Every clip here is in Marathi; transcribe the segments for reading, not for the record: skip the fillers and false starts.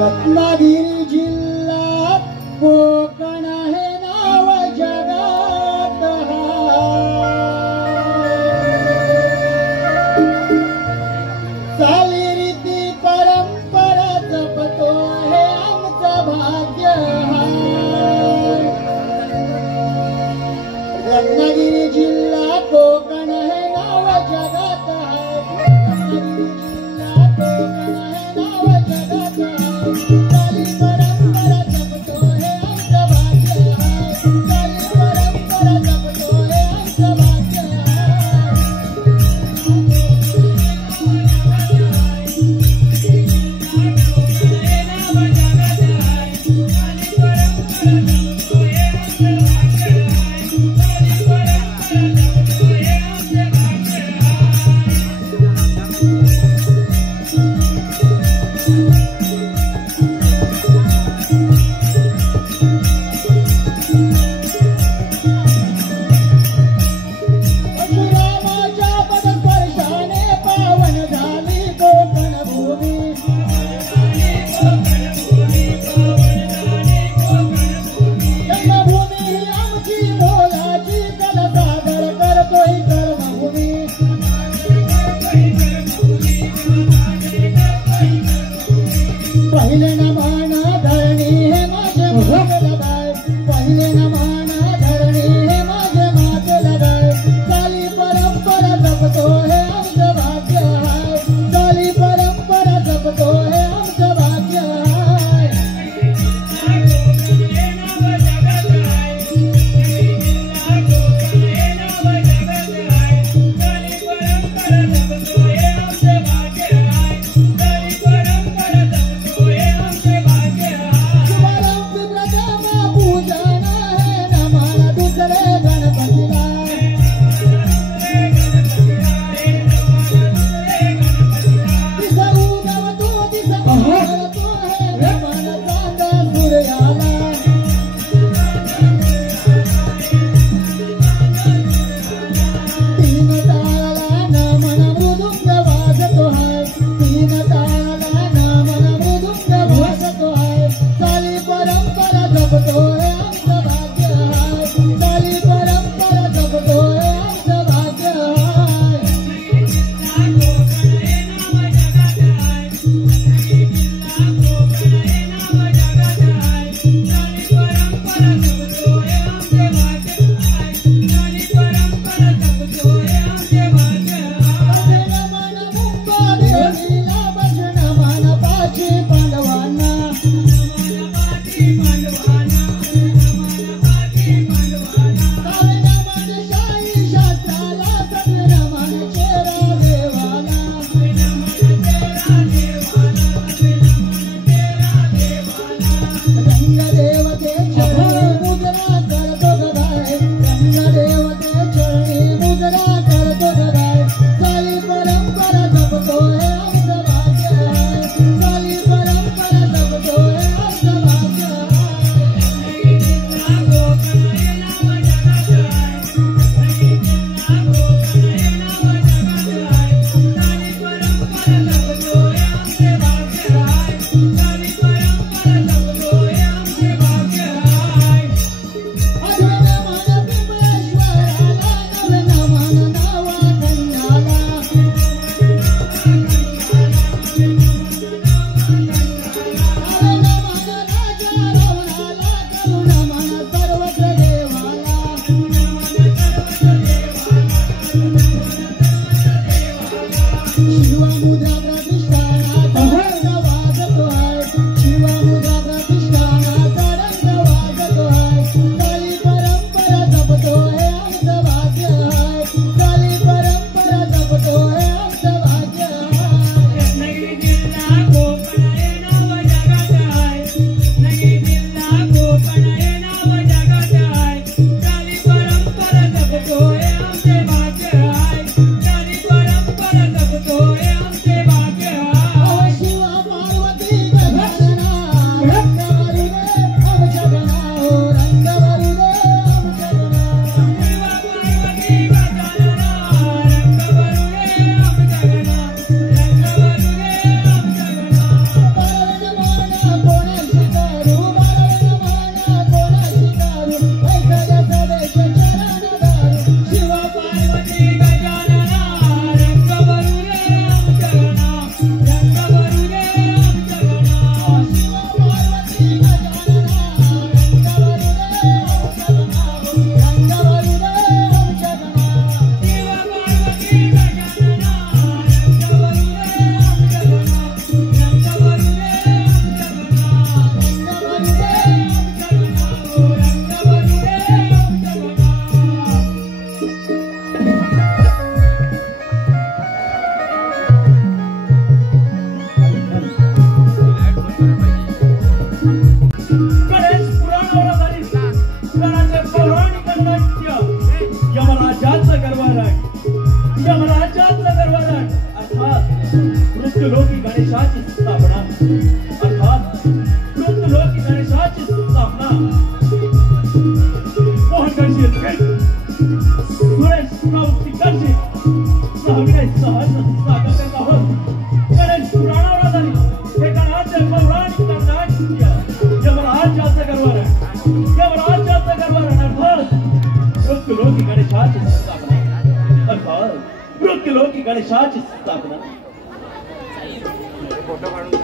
रत्नागिरी जिल्हा कोकण हे नाव जगात चालीरीती परंपरा जपतो हे आमचं भाग्य रत्नागिरी जिल्हा कोकण हे नाव जगात रत्नागिरी जिल्हा कोकण हे नाव जगात चाली परंपरा जपतो हे आमचं भाग्य चाली परंपरा जपतो हे आमचं भाग्य पहिले न माना धरणी हे माझे माते लगाय पहिले न माना धरणी हे माझे माते लगाय चाली परंपरा जपतो हे आमचं भाग्य हाय चाली परंपरा जपतो हे आमचं भाग्य हाय शुभारंभ ब्रदर गणेशाची स्थापना अर्थात वृद्धलोकी गणेशाची स्थापना मोहनगडशी येथे सुरेश राऊत तिकडची सहाविने सहज स्वागत आहोत गणेश पुराणावर आधारित हे गणाचे पौराणिक नाट्य यमराजाचा गरवार यमराजाचा गरवार अर्थात वृद्धलोकी गणेशाची स्थापना अर्थात वृद्धलोकी गणेशाची स्थापना फोटो काढून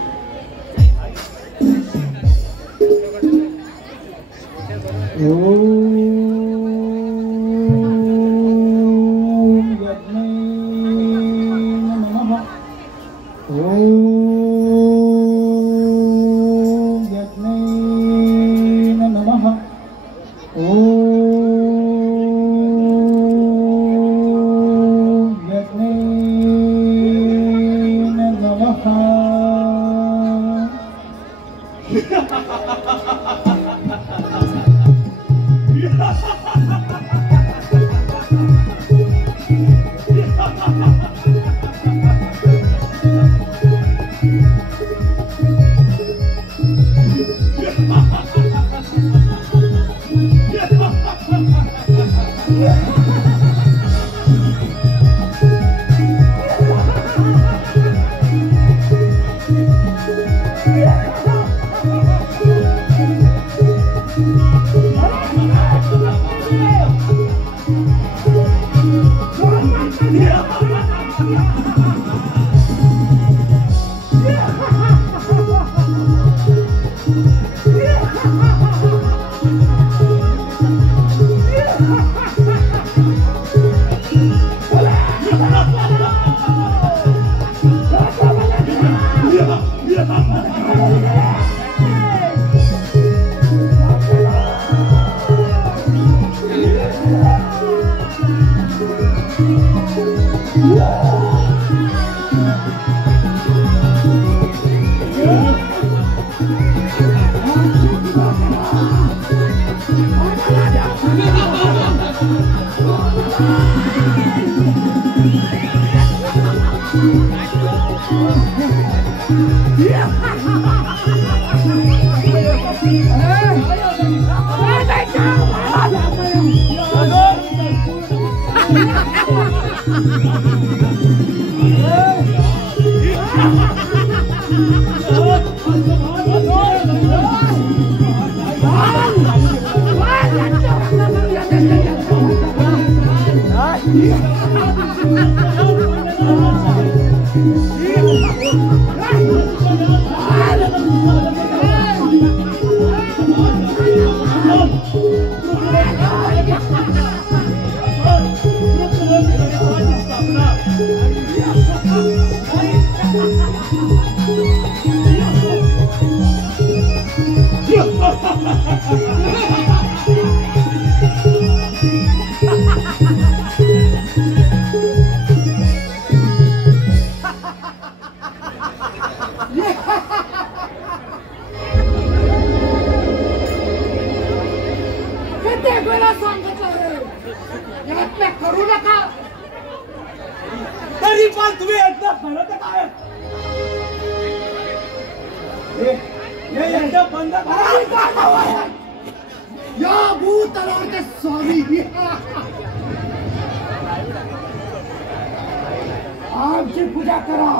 आमची पूजा करा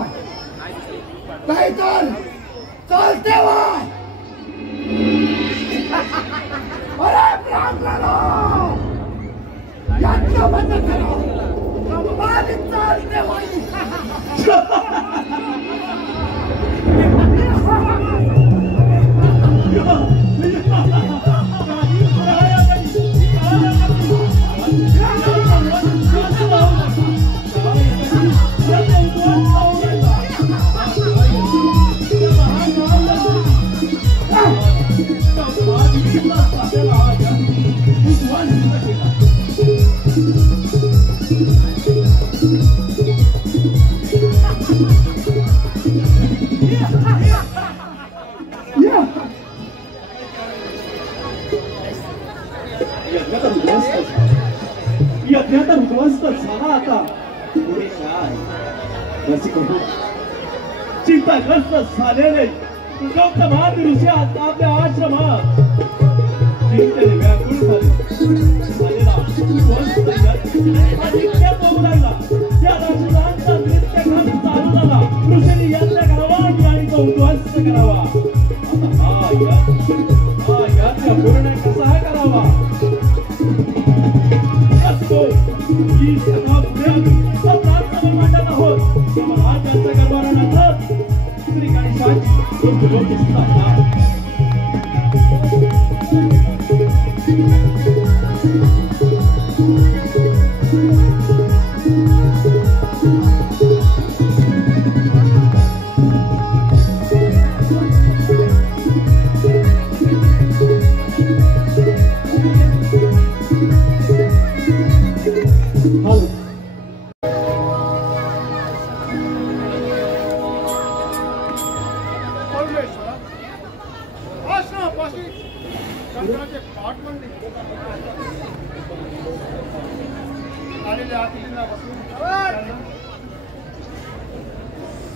काही चालते वाय अरे ब्राह्मणांनो याचं बंद करा आणि चालते वाय चिंताग्रस्त झालेले गौतमान ऋषी आपल्या आश्रमात चिंतेने व्याकुळ झालेला लागला त्या राक्षसांचा नृत्यघात चालू झाला ऋषीने यज्ञ करावा आणि तो उद्ध्वस्त करावा हा यज्ञ पूर्ण कसा करावा असतो ही सभा पुढे आम्ही प्रार्थना मांडत आहोत राज्याच्या गरबारानंतर श्री गणेशाची लोक दिसतात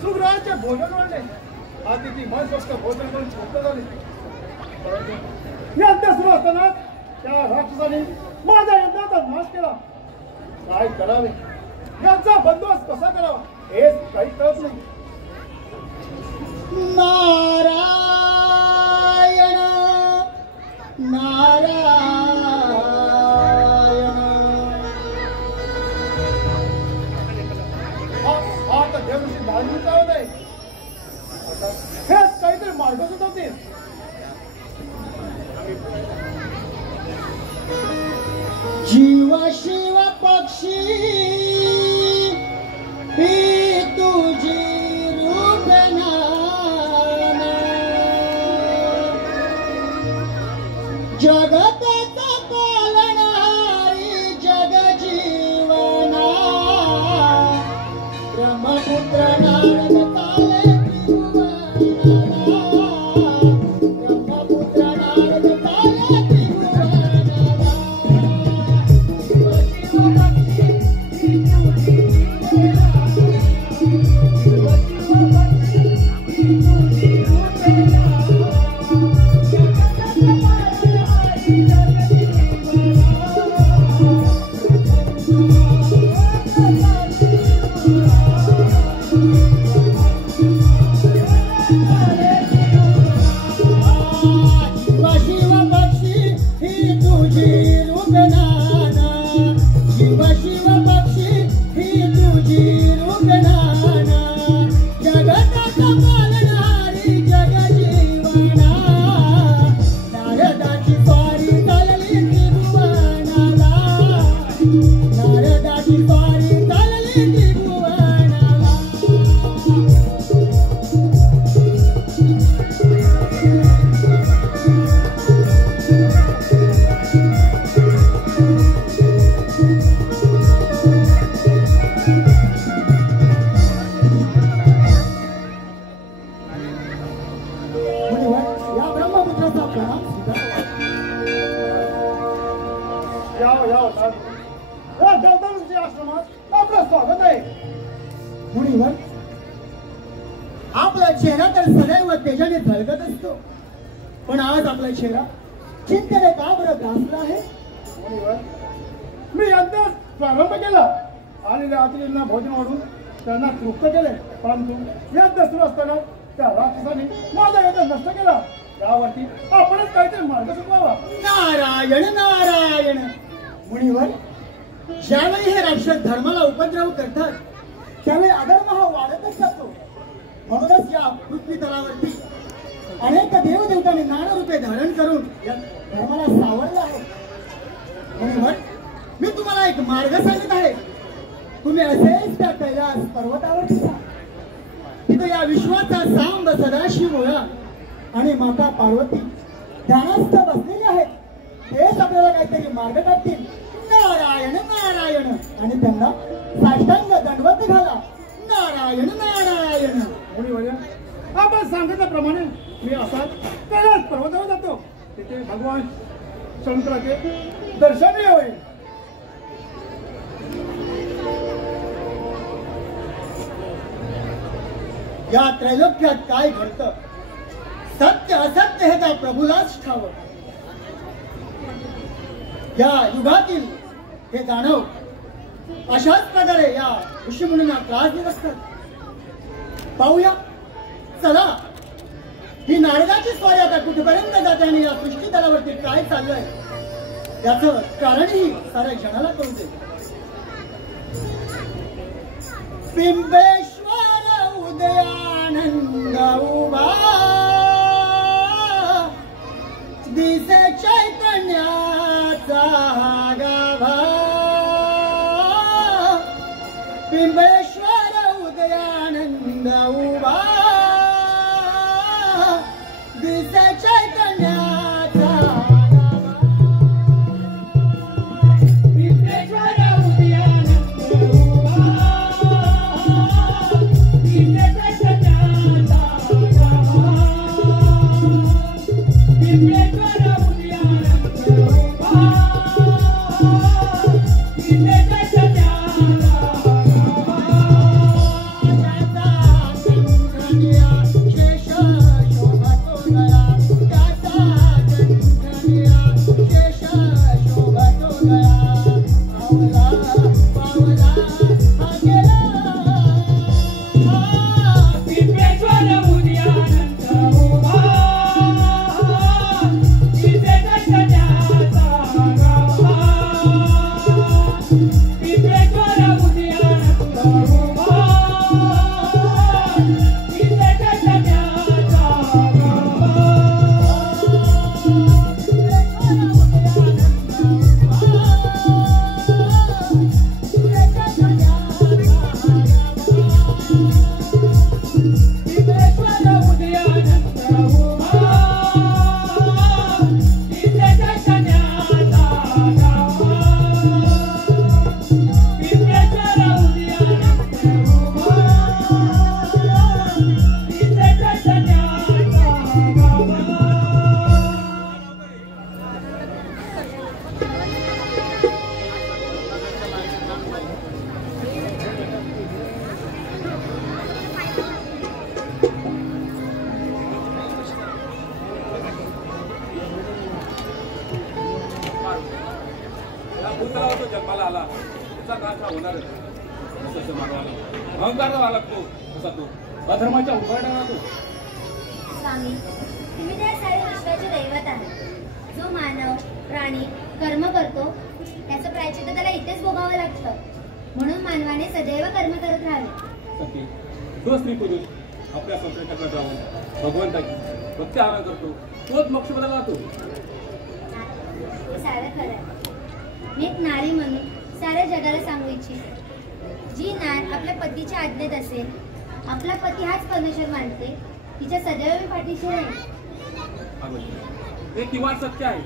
सुग्राचे भोजन वाढले आदिती मस्त भोजन करून तृप्त झाली यज्ञ सुरू असताना त्या राक्षसाने माझ्या यज्ञाचा नाश केला काय करावे याचा बंदोबस्त कसा करावा हेच काही कळत नाही नारायण नारायण आता देवशी भांडून चालत आहे हेच काहीतरी मार्ग सुचवतील जीव शिव पक्षी ही तुझी रूपनाना जगताचा पालनहारी जग जीवना ब्रह्मपुत्र नारद काले ब्रह्मपुत्र नारद काले आपला चेहरा तर सदैव तेजाने झळकत असतो पण आज आपला चेहरा चिंतेने का बरं ग्रासला आहे मी यज्ञ प्रारंभ केला आलेल्या अतिथींना भोजन वाढून त्यांना तृप्त केले परंतु यज्ञ सुरू असताना त्या राक्षसाने माझा यज्ञ नष्ट केला त्यावरती आपणच काहीतरी मार्ग सुचवावा नारायण नारायण मुनिवर ज्यावेळी हे राक्षस धर्माला उपद्रव करतात त्यावेळी अधर्म हा वाढतच जातो म्हणूनच या पृथ्वी तलावरती अनेक देवदेवतांनी नाना रूपे धारण करून या धर्माला सावरलं आहे मुनिवर मी तुम्हाला एक मार्ग सांगत आहे तुम्ही असेच त्या कैलास पर्वतावरती जा तिथे या विश्वाचा सांब सदाशिव मुळा आणि माता पार्वती ध्यानस्थ बसलेले आहेत हेच आपल्याला काहीतरी मार्ग काढतील नारायण नारायण आणि त्यांना साष्टांग दंडवत घाला नारायण नारायण मुनिवर आपण सांगितल्याप्रमाणे मी असा कैलास पर्वतावर जातो तिथे भगवान शंकराचे दर्शन होईल या त्रैलोक्यात काय घडतं, सत्य असत्य हे त्या प्रभूलाच ठावं. या युगातील हे दानव अशाच प्रकारे या ऋषीमुनींना त्रास देत असतात. पाहूया, चला ही नारदाची स्वारी आता कुठपर्यंत जाते आणि या सृष्टी तलावरती काय चाललंय याचं कारणही साऱ्या जगाला कळू दे. बिंबेश्वर उदयानंद उभा दिसे चैतन्याचा गाभा. बिंबेश्वर उदयानंद उभा दिसे चैतन्याचा गाभा. बिंबेश्वर उदयानंद उभा दिसे चैतन्याचा गाभा. बिंबेश्वर उदयानंद उभा दिसे चैतन्याचा जन्माला आला त्याचा नाश होणार अहंकार आला तो असा तो अधर्माच्या उभारणारा तो. स्वामी, तुम्ही त्या साऱ्या विश्वाचे दैवत आहे. जो मानव प्राणी कर्म करतो त्याचं प्रायश्चित्त त्याला इथेच भोगावं लागतं. म्हणून मानवाने सदैव कर्म करत राहावे. सखी, जो स्त्री पुरुष आपल्या संस्कृतीकडे जाऊन भगवंताची भक्ती आराधना करतो तोच मोक्ष पदाला जातो. सारं खरं आहे. मी एक नारी म्हणून साऱ्या जगाला सांगू इच्छिते, जी नार आपल्या पतीच्या आज्ञेत असेल, आपला पती हाच परमेश्वर मानते, तिच्या सदैव मी पाठीशी राहील. हे किंवा सत्य आहे.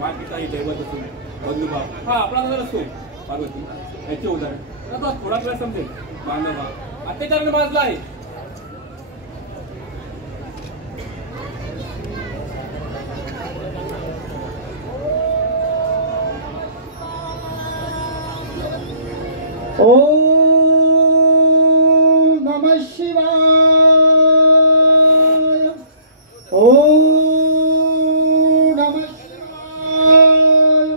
मातृकाही दैवत असून बंधुभाव हा आपला जर असतो. पार्वती याचे उदाहरण आता थोडा वेळ समजेल. मानवा अत्याचाराने माजला आहे. ओम नमः शिवाय. ओम नमः शिवाय.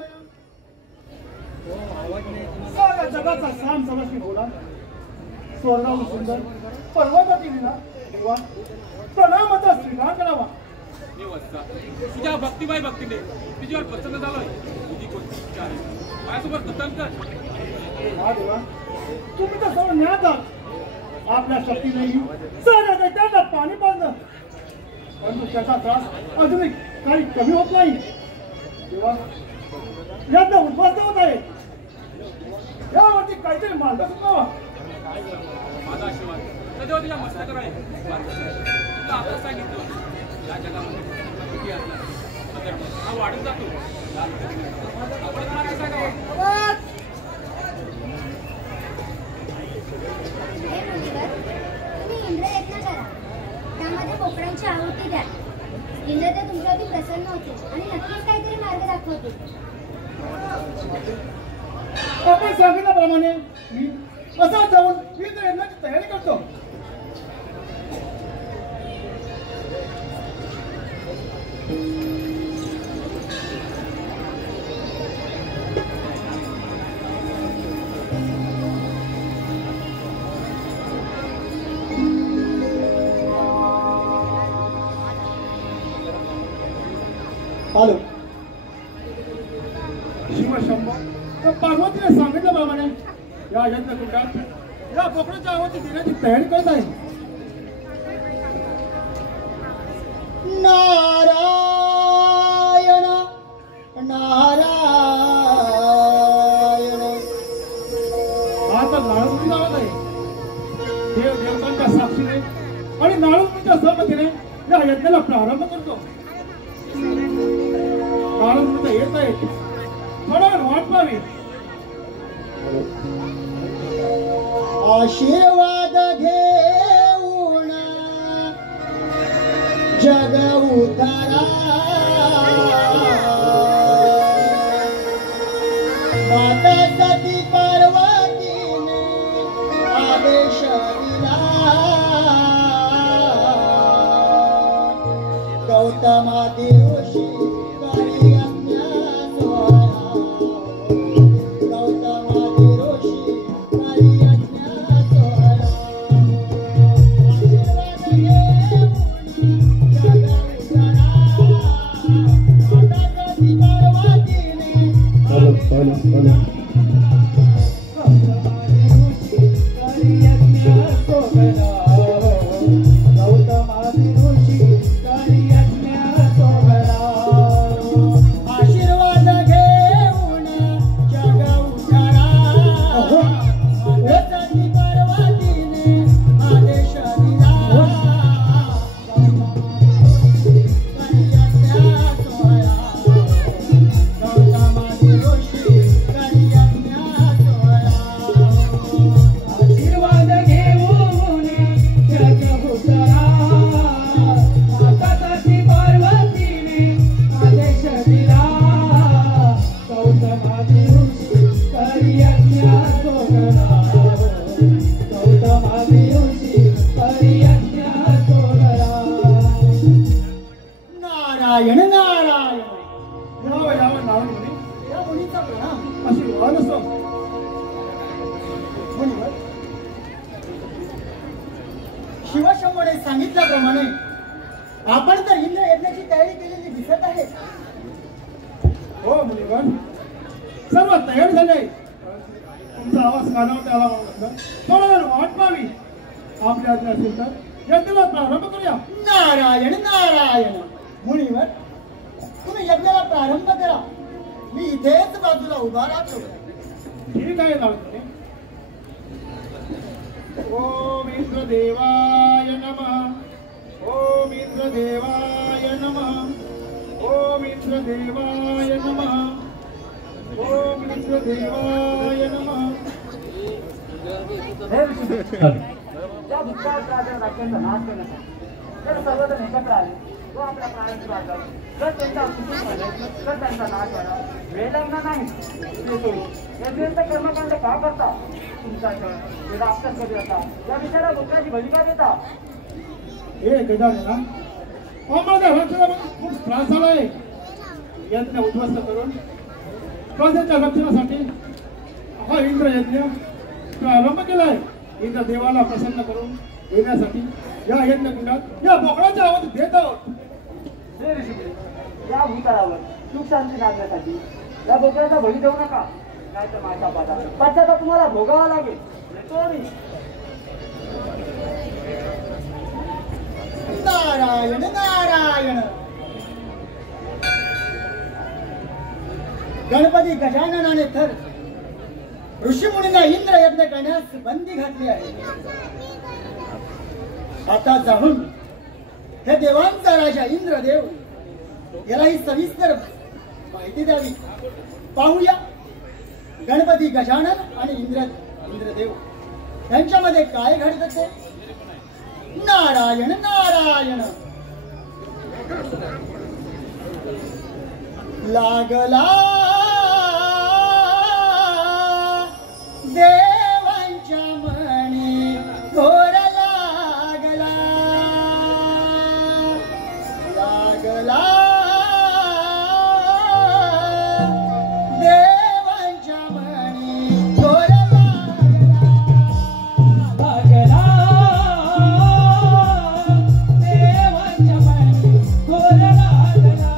साऱ्या जगाचा साम समजली बोला. स्वर्गाहून सुंदर पर्वताची लीला देवा, प्रणामाचा स्वीकार करावा. तुझ्या भक्तिमय भक्तीने तुझ्यावर प्रसन्न झालोय. तुझी कोणती इच्छा आहे माझ्यासोबत कथन कर. हा देवा, तुम्ही तर सर्व ज्ञात आहात. आपल्या शक्तीनेही साऱ्या दैत्यांना पाणी पाजलं, परंतु त्याचा त्रास अजूनही काही कमी होत नाही. देवा, यज्ञ उद्ध्वस्त होत आहे. यावरती काहीतरी मार्ग सुचवा. माझा आशीर्वाद सदैव तुझ्या मस्तकावर आहे. तुला आता सांगितलं या जगामध्ये किती असला अधर्म हा वाढून जातो. आपण मार्ग सांगावा. हे मुलीवर तुम्ही इंद्र यज्ञ करा, त्यामध्ये पोकळांची आहुती द्या. इंद्र तर तुमच्यावरती प्रसन्न होते आणि नक्कीच काहीतरी मार्ग दाखवतील. आपण सांगितल्याप्रमाणे मी असा जाऊन इंद्र यज्ञाची तयारी करतो. आलो. शिवशंभो तर पार्वतीने सांगितल्याप्रमाणे या यज्ञकुंडात या बोकडाच्या आवाजी देण्याची तयारी करत आहे. नारायण नारायण. आता नारळमुनी गावात आहे. देव देवतांच्या साक्षीने आणि नारळमुनीच्या सहमतीने या यज्ञाला प्रारंभ करतो. नारळमुनी येत आहे. थोडा वेळ वाट पाहावी. आशीर्वाद घेऊन जग उद्धारा. माता सती पार्वतीने आदेश दिला. गौतमादी ऋषी करी यज्ञ सोहळा. गौतमादी ऋषी करी यज्ञ सोहळा. आशीर्वाद घेऊन जग उद्धारा. माता सती पार्वतीने आदेश दिला. आशीर्वाद घेऊन जग उद्धारा. माता सती पार्वतीने आदेश दिला. करी यज्ञ सोहळा. गौतमादी ऋषी करी यज्ञ सोहळा. आशीर्वाद घेऊन जग उद्धारा. माता सती पार्वतीने आदेश दिला. गौतमादी ऋषी करी यज्ञ सोहळा. गौतमादी ऋषी करी यज्ञ सोहळा. नारायण नारायण. यावं यावं नारळमुनी या मुलीचा प्रणाम. आशीर्वाद असो. मुनिवर, शिवशंभोने सांगितल्याप्रमाणे आपण तर इंद्र यज्ञाची तयारी केलेली दिसत आहे. हो मुनिवर सर्व तयार झाले. तुमचा आवाज कानावर आला म्हटलं थोडा वेळ वाट पाहावी. आपल्या आज्ञा असेल तर यज्ञाला प्रारंभ करूया. नारायण नारायण. मुनिवर, तुम्ही यज्ञाला प्रारंभ करा. मी इथेच बाजूला उभा राहतो. ठीक आहे नारळमुनी. ओम इंद्रदेवाय नमः. ओम इंद्रदेवाय नमः. ओम इंद्रदेवाय नमः. ओम इंद्रदेवाय नमः. त्या दुष्काळाच्या राज्यांचा नाश करण्यासाठी जर सर्वजण एकत्र आले व आपल्या प्राणांची वाचवली जर त्यांचा सुखी झाले तर त्यांचा नाश झाला वेळ लागणार नाही. यज्ञांत कर्मकांड का करता? तुमचा क्षण हे राक्षस कधी होता या विचारा लोकांची भजिका देता. हे गजानना आम्हाला त्या राक्षसाला खूप त्रास झालाय. यज्ञ उद्ध्वस्त करून प्रजेच्या रक्षणासाठी हा इंद्र यज्ञ प्रारंभ केलाय. इंद्र देवाला प्रसन्न करून येण्यासाठी या यज्ञकुंडात या बोकडाच्या आवाज देत आहोत. हे ऋषिमुनी, या भूतळावर सुख शांती नांदण्यासाठी या बोकड्याचा बळी देऊ नका. नाहीतर माझ्या पश्चात तुम्हाला भोगावा लागेल. येतो मी. नारायण नारायण. गणपती गजाननाने तर ऋषीमुनींना इंद्र यज्ञ करण्यास बंदी घातली आहे. आता जाऊन हे देवांचा राजा इंद्रदेव याला ही सविस्तर माहिती द्यावी. पाहूया गणपती गजानन आणि इंद्रदेव यांच्यामध्ये काय घडत ते. नारायण नारायण. लागला देवांच्या मनी घोर लागला. लागला देवांच्या मनी घोर लागला. लागला देवांच्या मनी घोर लागला.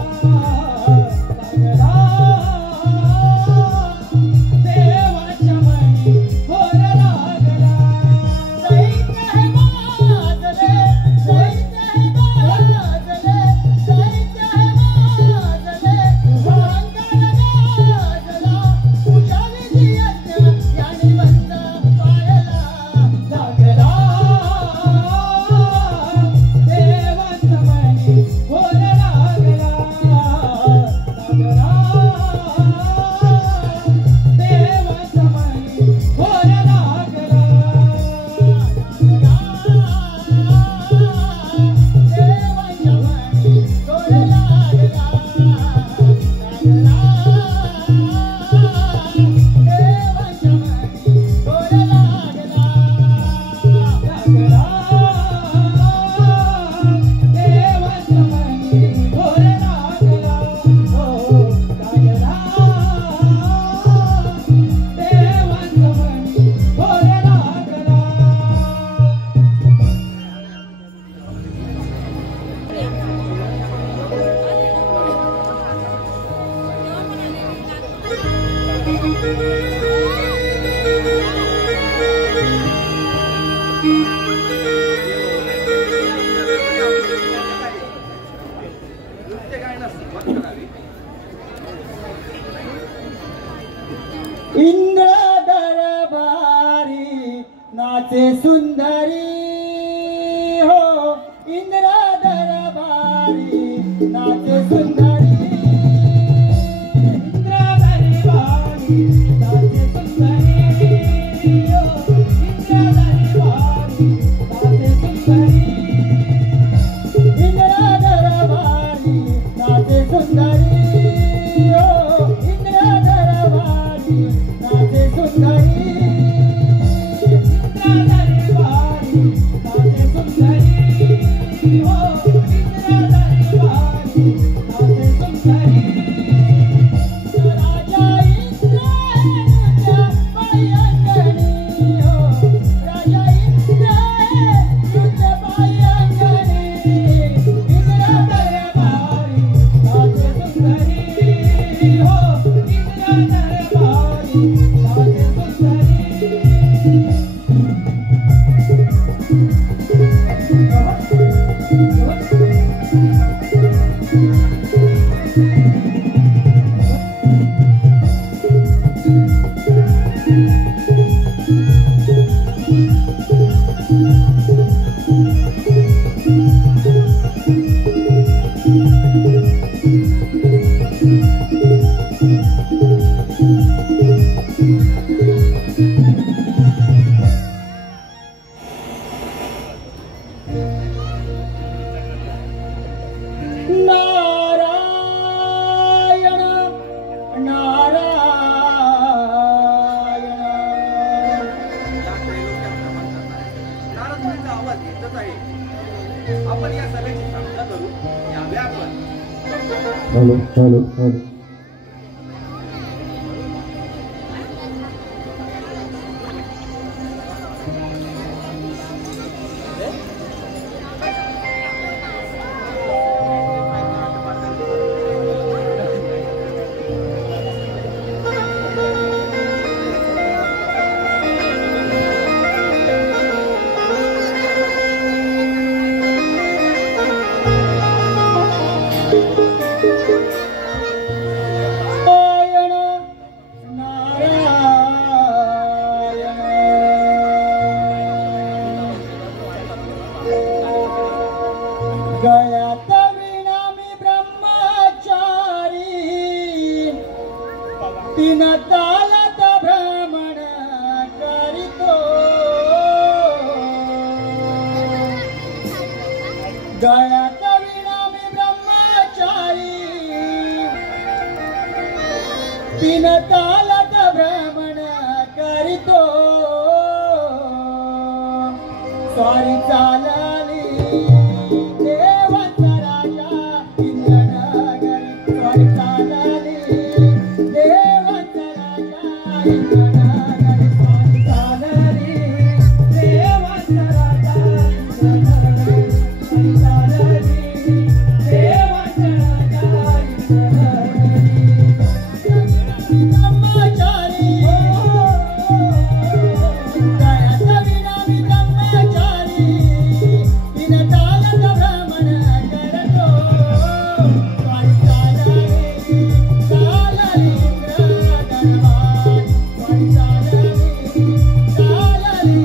नाचे सुंदरी इंद्राधरी वाणी नाचे सुंदरी इंद्राधरी वाणी नाचे सुंदरी इंद्राधर वाणी नाचे सुंदरी इंद्राधर वाणी नाचे सुंदरी इंद्राधरी वाणी नाचे सुंदरी हो इंद्राधरी वाणी नाचे सुंदरी राजा इंद्राच्या पायांगणी हो राजा इंद्राच्या पायांगणी इंद्राधर वाणी नाचे सुंदरी हो इंद्राधर वाणी नाचे सुंदरी नारायण नारायण नारद मुनीचा आवाज येतच आहे. आपण या सभेची स्थापना करू. यावे आपण. हॅलो हॅलो हॅलो गळ्यात विणा मी ब्रह्मचारी तीन तालात भ्रमण करीतो गळ्यात विणा मी ब्रह्मचारी तीन तालात भ्रमण करीतो स्वारी चालली देवाचा राजा इंद्रनगरी स्वारी चालली देवाचा राजा इंद्रनगरी स्वारी चालली देवाचा राजा इंद्रनगरी स्वारी चालली देवाचा राजा इंद्रनगरी ब्रह्मचारी गळ्यात विणा मी ब्रह्मचारी तीन तालात भ्रमण करतो स्वारी चालली चालली इंद्रगणवान स्वारी चालली चालली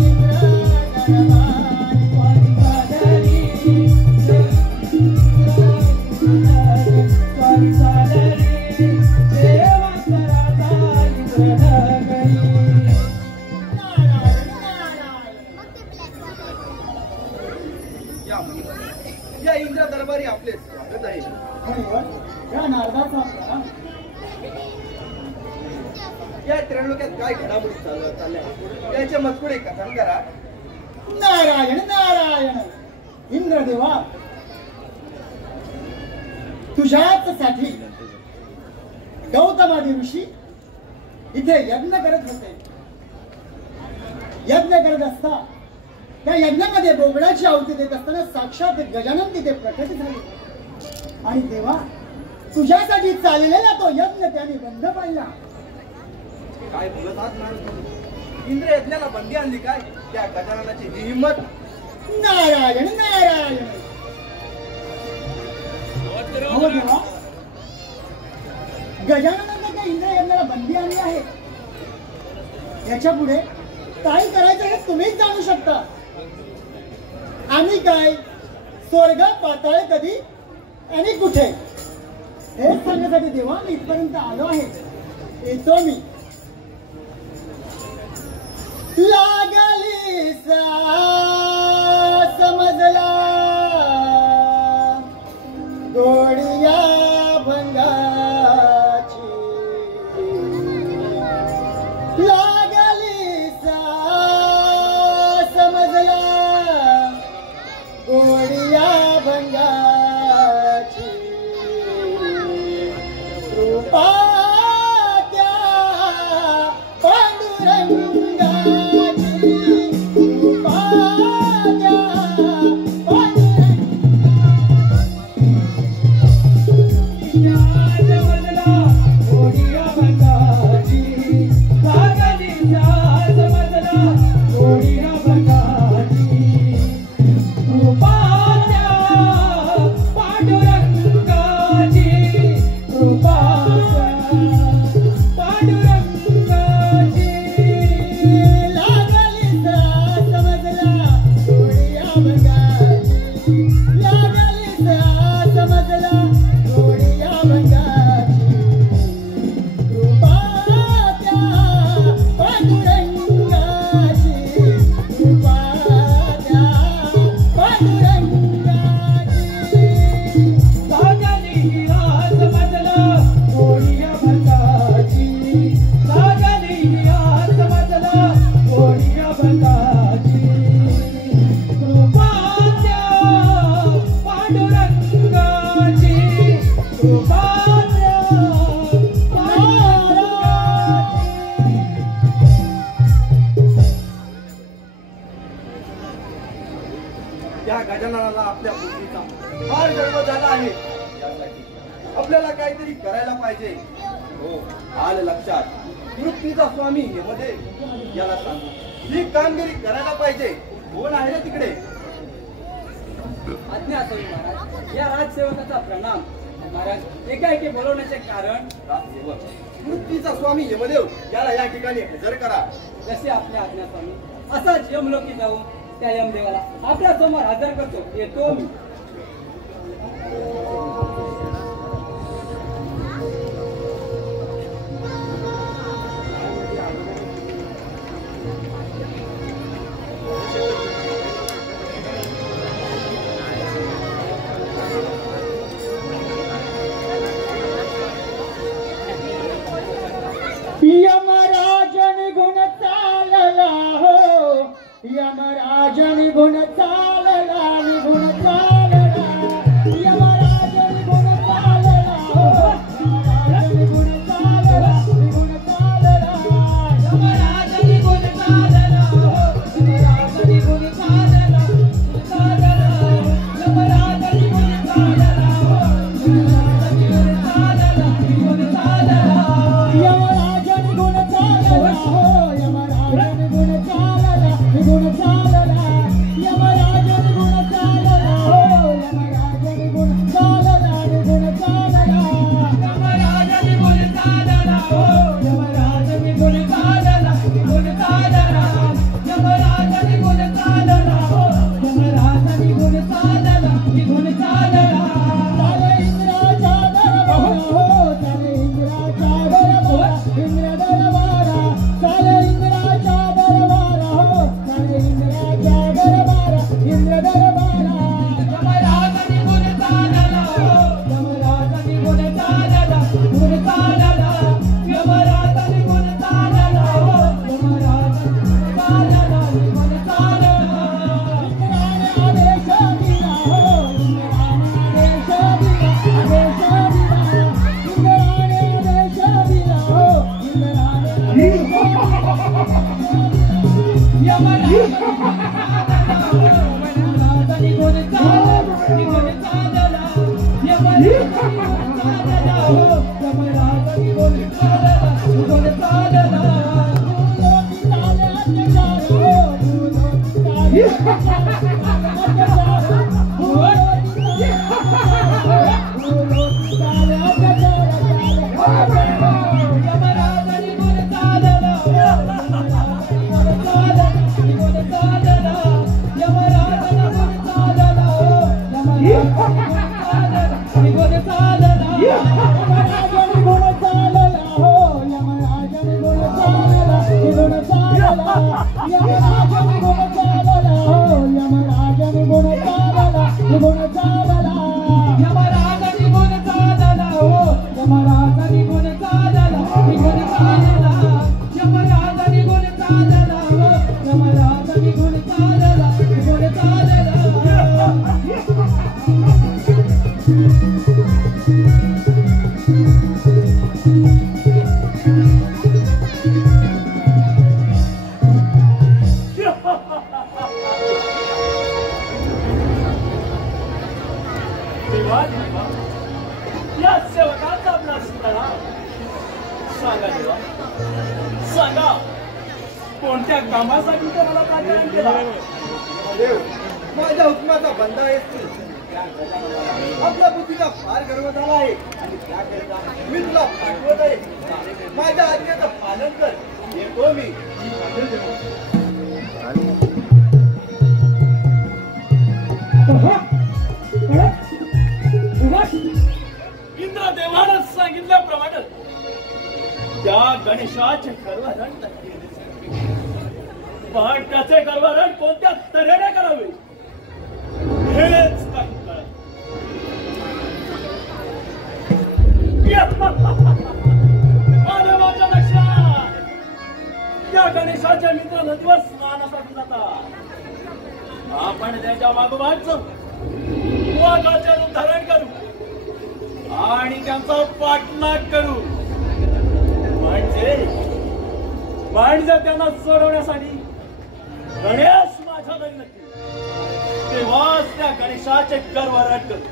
इंद्रगणवान स्वारी चालली स्वारी चालली देवाचा राजा इंद्रनगरी नारायण नारायण या मुनी. या इंद्र दरबारी आपले स्वागत आहे. या नारदाचा आपला या त्रिलोक्यात काय घडामोडी चालल्या त्याचे मजकूर एक कथन करा. नारायण नारायण इंद्रदेवा तुझ्याच साठी गौतमादी ऋषी इथे यज्ञ करत होते. यज्ञ करत असता त्या यज्ञामध्ये बोगड्याची आहुती देत असताना साक्षात गजानन तिथे प्रकट झाले आणि देवा तुझ्यासाठी चाललेला तो यज्ञ त्याने बंद पाडला. काय बोलत आहात नारद मुनी? इंद्र यज्ञाला बंदी आणली काय? त्या गजाननाची ही हिंमत. नारायण नारायण हो देवा गजाननाने त्या इंद्र यज्ञाला बंदी आणली आहे. याच्या पुढे काय करायचं हे तुम्हीच जाणू शकता. आम्ही काय स्वर्ग पाताळ कधी आणि कुठे हेच सांगण्यासाठी देवा मी इथपर्यंत आलो आहे. येतो मी. लागली समजला गोडिया भंगाची. लागली समजला गोडिया भंगाची. कृपा त्या पांडुरंगाची. कृपा त्या त्या गजाननाला आपल्या बुद्धीचा फार गर्व झाला आहे. यासाठी आपल्याला काहीतरी करायला पाहिजे. हो, आलं लक्षात. मृत्यूचा स्वामी यमदेव याला सांगू ही कामगिरी करायला पाहिजे. कोण आहे रे तिकडे? आज्ञा असावी महाराज. या राजसेवकाचा प्रणाम. महाराज एकाएकी बोलवण्याचे कारण राजसेवक मृत्यूचा स्वामी यमदेव याला या ठिकाणी हजर करा. जसे आपल्या आज्ञा स्वामी. असाच यमलोकी जाऊन त्या यमदेवाला आपल्या समोर हजर करतो. येतो मी. यमराजन गुण चालला हो. यमराजन गुण चालला निघून चालला. यमराजन गुण चालला हो. यमराजन गुण चालला निघून चालला. यमराजन गुण चालला हो. यमराजन गुण चालला चालला. यमराजन गुण चालला हो. यमराजन गुण चालला निघून चालला. यमराजन गुण चालला हो. यमराजन गुण चालला निघून चालला. यमराजन गुण चालला हो. यमराजन गुण चालला निघून चालला. यमराजन गुण चालला हो. यमराजन गुण चालला निघून चालला. यमराजन गुण चालला हो. यमराजन गुण चालला निघून चालला. चाले इंद्राचा दरबार हो. चाले इंद्राचा दरबार. इंद्र दरबारा. चाले इंद्राचा दरबार हो. चाले इंद्राचा दरबार. इंद्र दरबारा. यमराजन गुण चालला हो. यमराजन गुण चालला गुण चालला. यमराजन गुण चालला हो. यमराजन चालला गुण चालला. इंद्राने आदेश दिला हो. इंद्राने आदेश दिला. आदेश दिला. इंद्राने आदेश दिला हो. इंद्राने आदेश दिला. यमराजन गुण चालला निघून चालला. यमराजन गुण चालला हो. यमराजन गुण चालला निघून चालला. भूलोकी चाले अत्याचार हो. भूलोकी चाले अत्याचार. भूलोकी चाले अत्याचार. यमराजन गुण चालला हो. यमराजन गुण चालला निघून चालला. यमराजन गुण चालला हो. यमराजन गुण चालला या सेवकाचा आपला सीतारा सांगा देवा, सांगा कोणत्या कामासाठी ते मला प्राधान्य केला? देव, माझ्या हुकमाचा बंदा आहेस तू. आपल्या बुद्धीला फार गर्व झाला आहे आणि त्याकरिता मी तुला पाठवत आहे. माझ्या आज्ञेचं पालन कर. येतो मी. इंद्रदेवानं सांगितल्याप्रमाणे त्या गणेशाचे गर्वहरण नक्की पण त्याचे गर्वहरण कोणत्या तऱ्हेने करावे हेच काही कळत. माझ्या लक्षात त्या गणेशाच्या मित्र नदीवर स्नानासाठी जातात. आपण त्याच्या मागोमागचं वाघाचे रूप धारण करू आणि त्यांचा पाठलाग करू. म्हणजे त्यांना सोडवण्यासाठी गणेश माझ्या घरी नक्की, तेव्हाच त्या गणेशाचे गर्वहरण करू.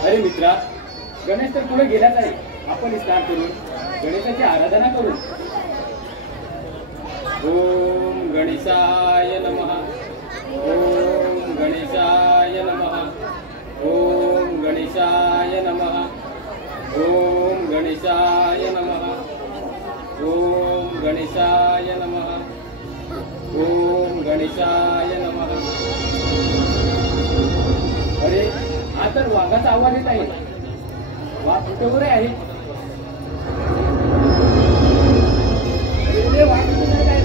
अरे मित्रा, गणेश तर पुढे गेलाच आहे. आपण स्नान करून गणेशाची आराधना करू. ओम गणेशाय नमः. ओम गणेशाय नमः. ओम गणेशाय नमः. ओम गणेशाय नमः. ओम गणेशाय नमः. ओम गणेशाय नमः. अरे हा तर वाघाचा आवाज येत आहे. वाघ कुठे बरे आहे? वाघ कुठे आहे?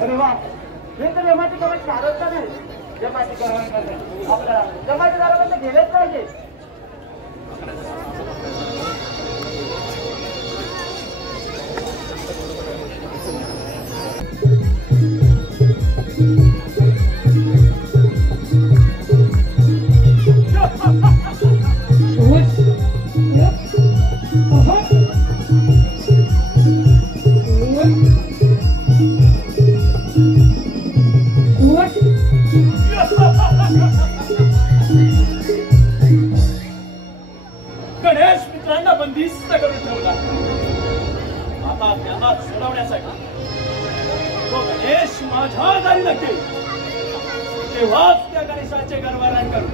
अरे वा, हे तर जमाती गवत सारत नाही. जमाती गवत आपल्याला जमाती दारामध्ये गेलेच पाहिजे. गणेश मित्रांना बंदिस्त करून ठेवला. आता त्यांना सोडवण्यासाठी तो गणेश माझ्या दारी लागेल, तेव्हाच त्या गणेशाचे गर्वहरण करू.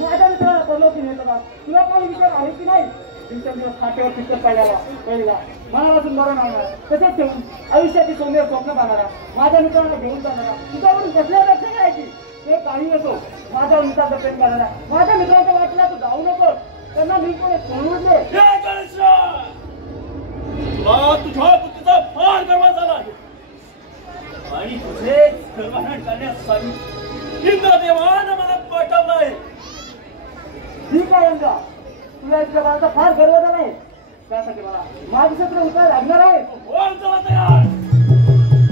माझ्या मित्राला बोलव की नाही, तुला काही विचार आहे की नाही? दिवसेंदिवस खात्यावर चित्र पडलेला पहिला मनापासून बरं नाही तसेच ठेवून आयुष्याची सौंदर्य स्वप्न पाहणारा माझ्या मित्रांना घेऊन जाणारा तुझ्यावरून कसल्या लक्ष घ्यायची ते काही असो माझ्या मित्राचं प्रेम करणारा माझ्या मित्रांच्या वाटला तू जाऊ नको त्यांना मी पण सोडून दे तुला तुझ्या बुद्धीचा फार गर्व झाला आहे आणि तुझे गर्वहरण करण्यासाठी इंद्रदेवानं मला पाठवलं आहे. ठीक आहे इंद्रा तुला इतक्या बाळाचा फार गर्व झाला आहे त्यासाठी मला माझं क्षेत्र उतर लागणार आहे. बोल चला तयार.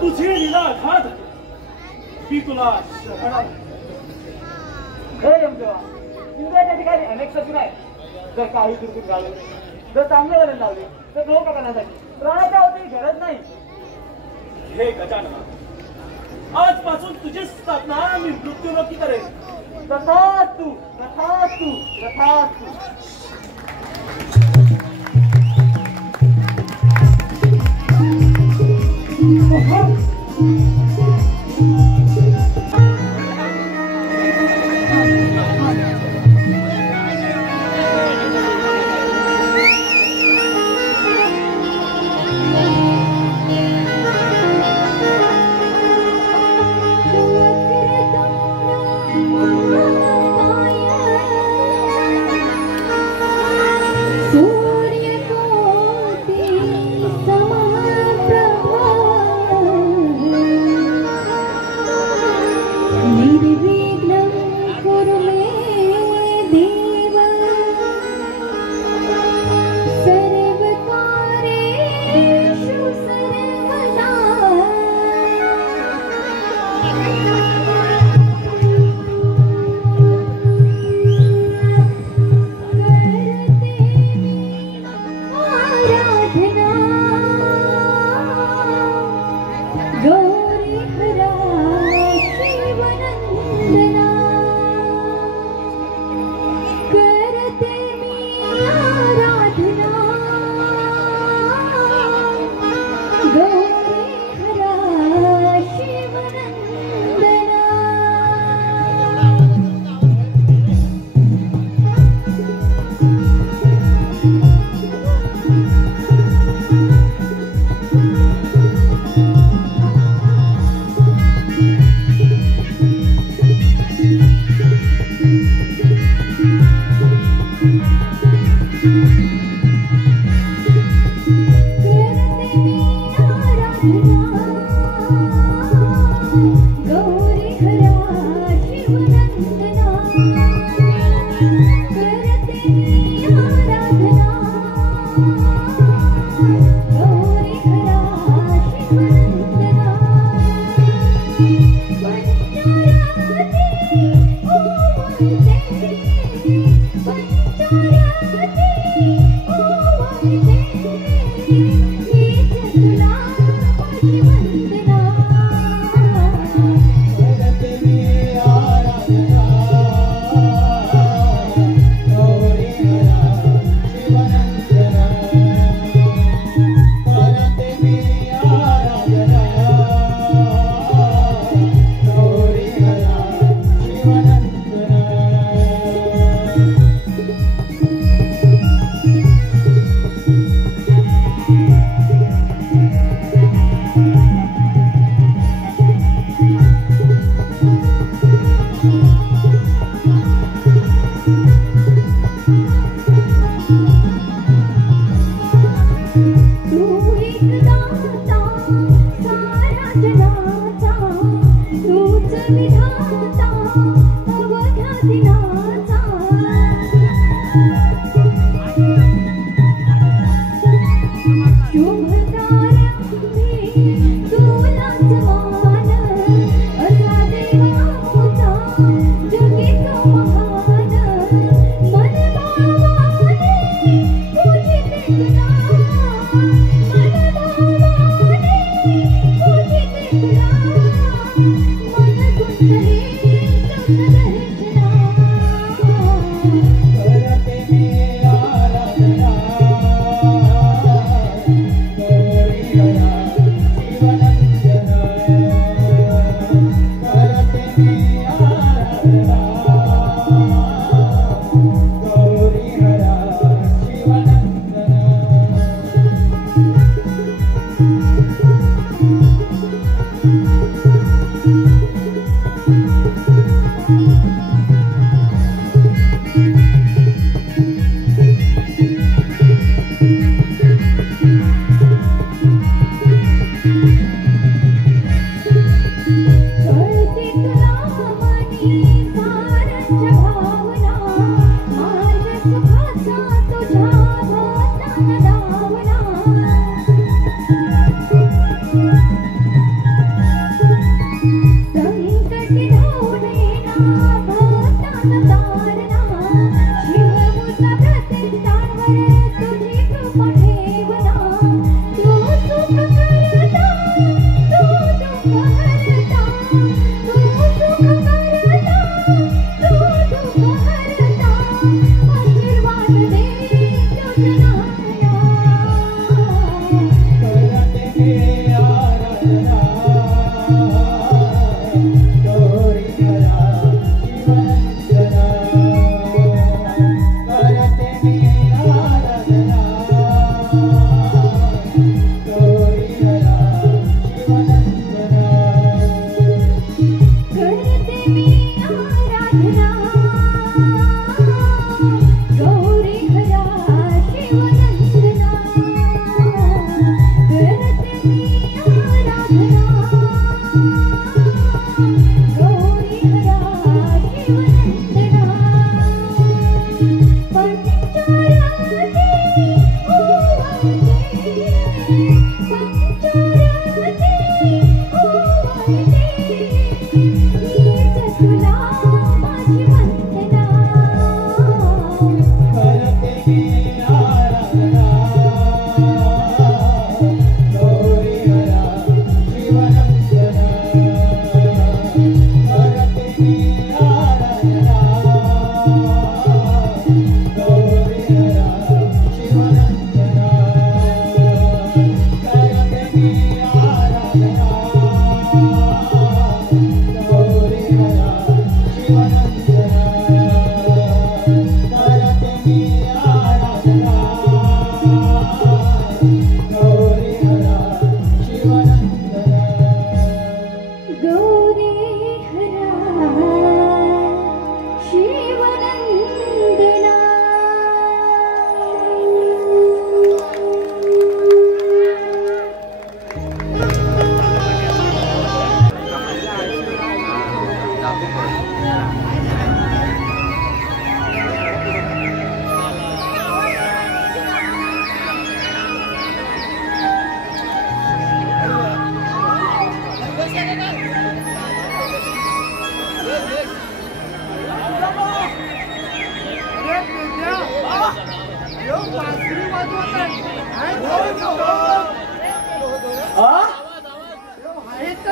तुझी लीला घात ही तुला हे यमदेवा इंद्राच्या ठिकाणी अनेक सचिन आहेत जर काही दुर्गुण घालून जर चांगले वलन लावले तर लोक करण्यासाठी प्राणाच्या होती गरज नाही. हे गजानना आजपासून तुझी स्थापना मी मृत्यूलोकी करेन. तथास्तु तथास्तु तथास्तु.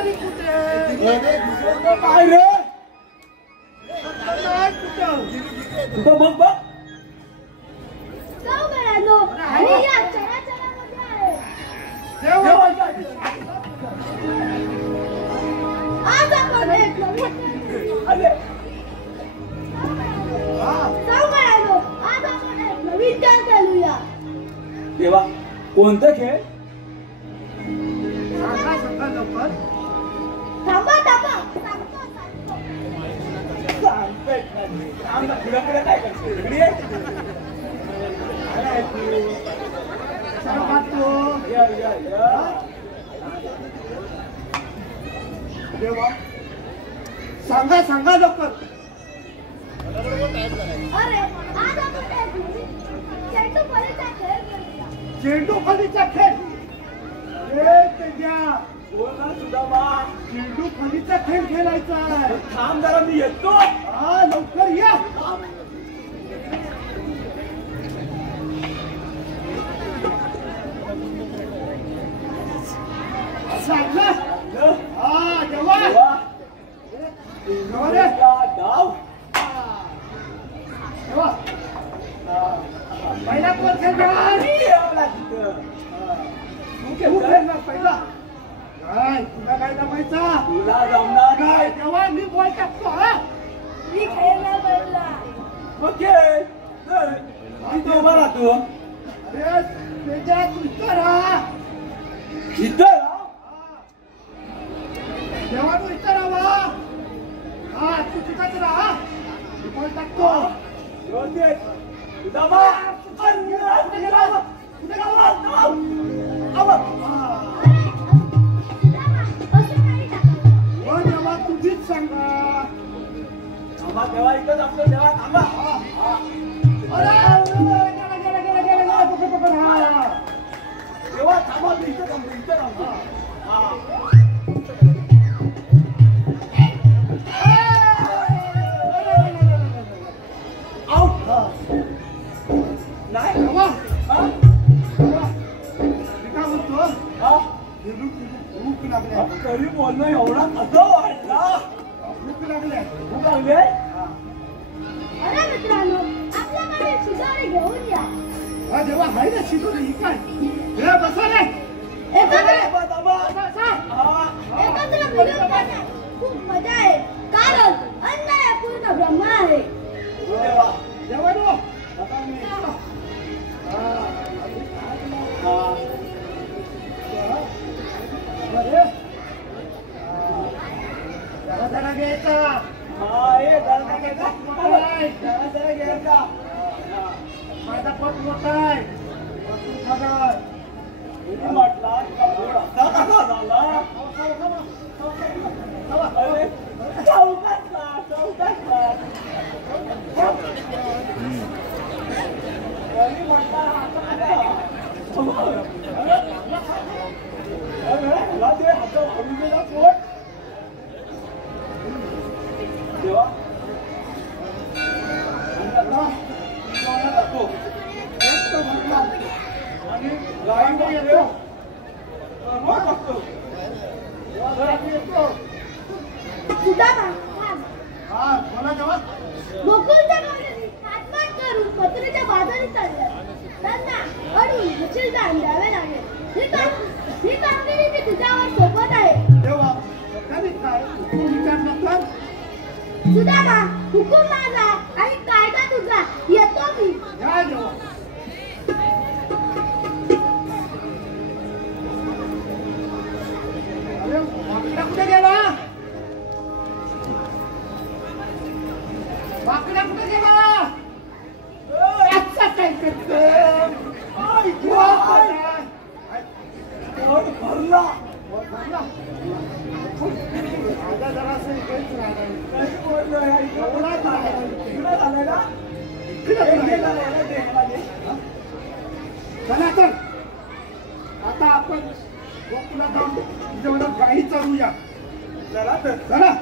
तरी कुठे काय रे नाही कुठं कुठं बघ बघ जाऊ मिळालो आणि या चराचरामध्ये आहे देवाच्या आज आपण एक नवीन अरे जाऊ मिळालो आज आपण एक नवीन खेळ खेळूया देवा कोणतं खेळ सांगा सांगा लवकर थांबा थांबा सांगतोय आमचा पुढे काय करतो इकडे ये. सांगा तू या. देवा सांगा सांगा लवकर अरे आज आपण एक नवीन चेंडू फलीचा खेळ खेळूया चेंडू फलीचा खेळ अरे तेजा बोल ना सुदामा चेंडू फलीचा खेळ खेळायचा आहे थांब जरा मी येतो हा लवकर या सांगा हा देवा देवा देवा रे डाव देवा पहिला कोण खेळणार देवला तिथं तू तू खेळतोय? खेळणार पहिला काय तुला काय जमायचा तुला जमणार काय नाही देवा मी बॉल टाकतो हा मी खेळणार पहिला मग खेळ चल. इथं उभा राहतो अरे तेजा तू इथं राहा इथं राह. देवा तू इथं राहा हा तू तिथंच राहा मी बॉल टाकतो योग्य. सुदामा अरे, सुदामा. सुदामा, धाव. आवा. असं नाही टाकायचं हो देवा तुझीच सांगा थांबा देवा इथंच असतो देवा थांबा अरे गेला पकड हा देवा थांबा मी इथं थांबतो हा आउट नाही देवा हा? देवा मी काय म्हणतो हा? भूक लागल्या तरी बोलणं एवढा कसं वाढला भूक लागल्या भूक लागली अरे मित्रांनो आपल्याकडे शिजारी घेऊन या हा देवा हाय ना शिकवलं ही काय रे बसा रे एकत्र थांबा बसा हा एकत्र मिळून खाण्यात खूप मजा आहे कारण अन्न हे पूर्ण ब्रह्म आहे देवा देवा नो आता मी अरे जरा घ्यायचा हा हे जरा घ्यायचा जरा घ्यायचा माझा पोट मोठा आहे बसून खाणार तुम्ही म्हटला का गोड असा कसा झाला अरे चौकातला तरी म्हटला देवा आणि लाईन येतो टाकतो सुदामा हा बोला देवा गोकुळच्या गावाने हातपात करून पत्र्याच्या बाजारी चालल्या त्यांना अडून मुचिलदार द्यावे लागेल ही कामगिरी मी तुझ्यावर सोपत आहे देवा काय काय तू विचारलं तर सुदामा हुकूम माझा आणि कायदा तुझा येतो मी या देवा अरे वाकडा कुठे गेला वाकडा कुठे गेला अच्छा काय करतोय पोट भरला माझा जरासं इकडेच राहिला. कशी बोललो या एवढा झाला. इकडे झालं ना इकडे एक राहिला. गेला याला दे, याला दे. चला तर आता आपण गोकुला जाऊन जेवढं गाई चालूया चला तर चला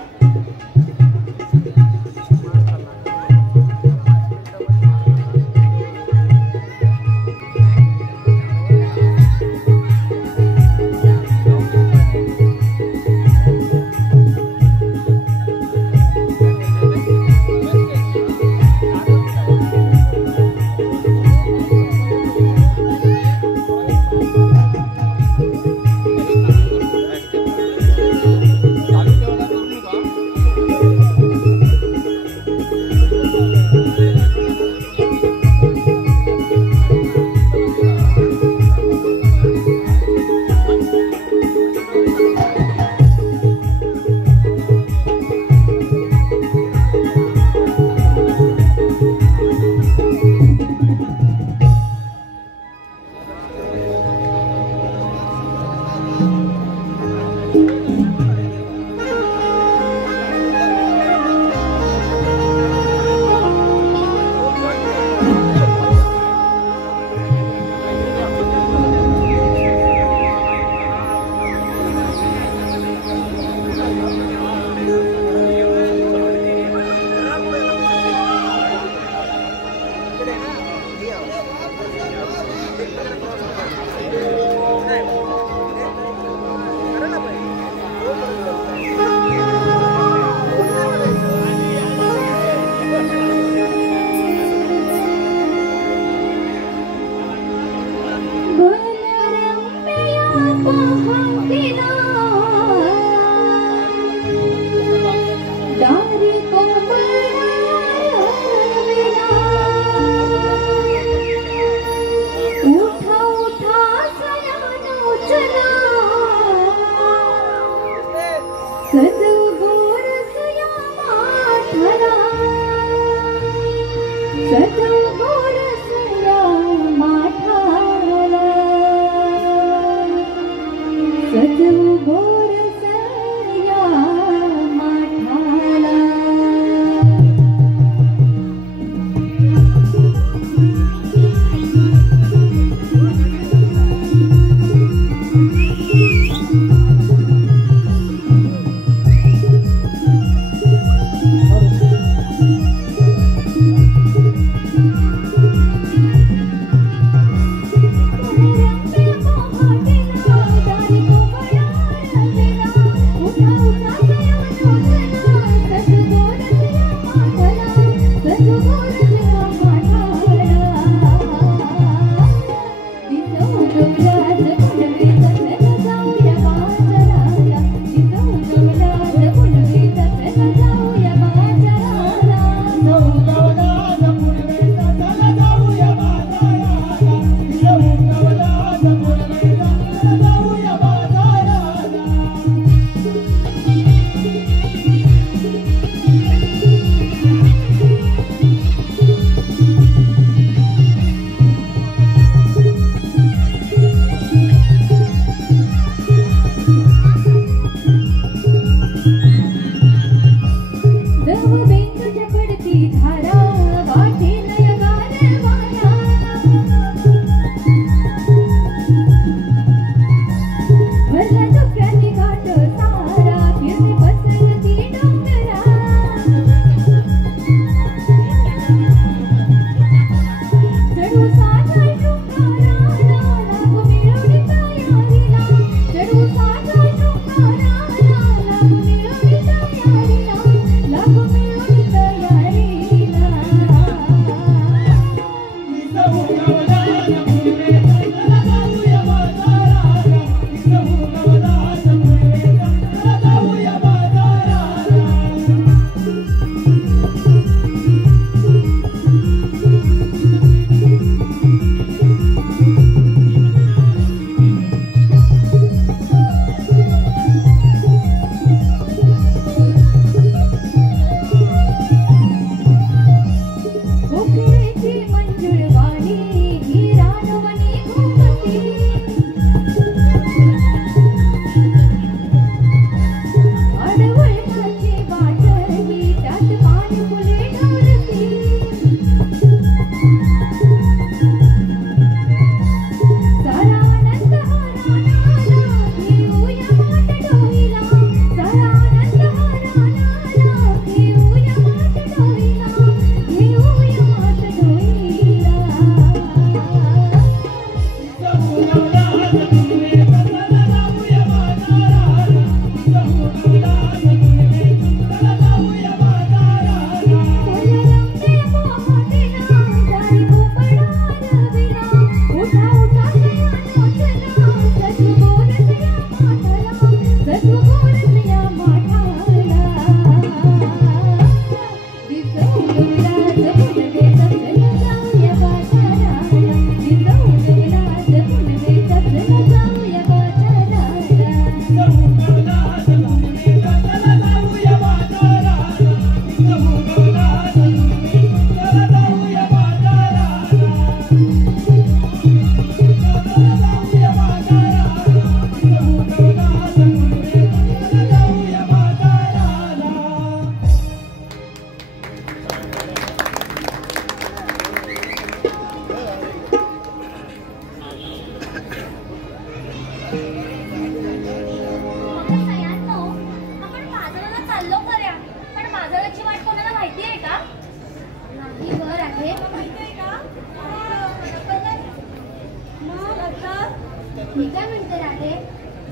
मी काय म्हणते राधे,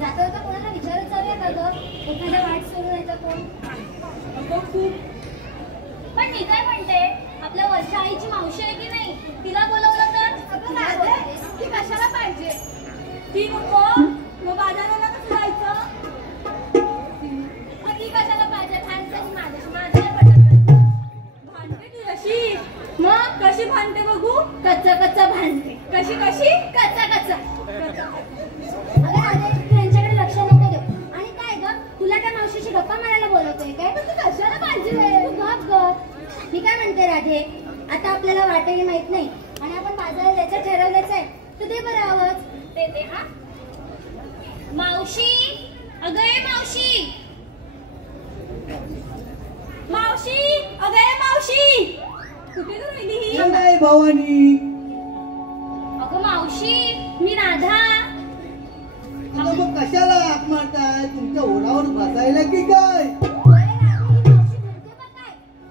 जाता जाता कोणाला विचारत जाऊया का ग? एखादा वाट सोडून यायचा कोण? पण मी काय म्हणते, आपल्या वर्षा आईची मावशी आहे की नाही, तिला बोलवलं तर? अगं राधे, ती कशाला पाहिजे? ती नको, मग बाजाराला कसं जायचं? ती कशाला पाहिजे? भांडतेच माझ्याशी, माझ्या पटत भांडते ती अशी. मग कशी भांडते बघू? कच्चा कच्चा भांडते. कशी कशी? कच्चा कच्चा. अगं राधे, त्यांच्याकडे लक्ष नको देऊ. आणि काय ग, तुला काय मावशी मावशीशी गप्पा मारायला बोलवतोय काय? पण तू कशाला पाहिजे? तू गप गप. मी काय म्हणते राधे, आता आपल्याला वाटेही माहित नाही आणि आपण बाजारात जायचं ठरवलंच आहे. तू दे बरं आवाज. देते हा. मावशी, अगं ए मावशी, मावशी, अगं ए मावशी, कुठे राहिली ही? नाही भवानी. अगं मावशी, मी राधा. अगं मग कशाला हाक मारताय? तुमच्या ओढावर बसायला की काय?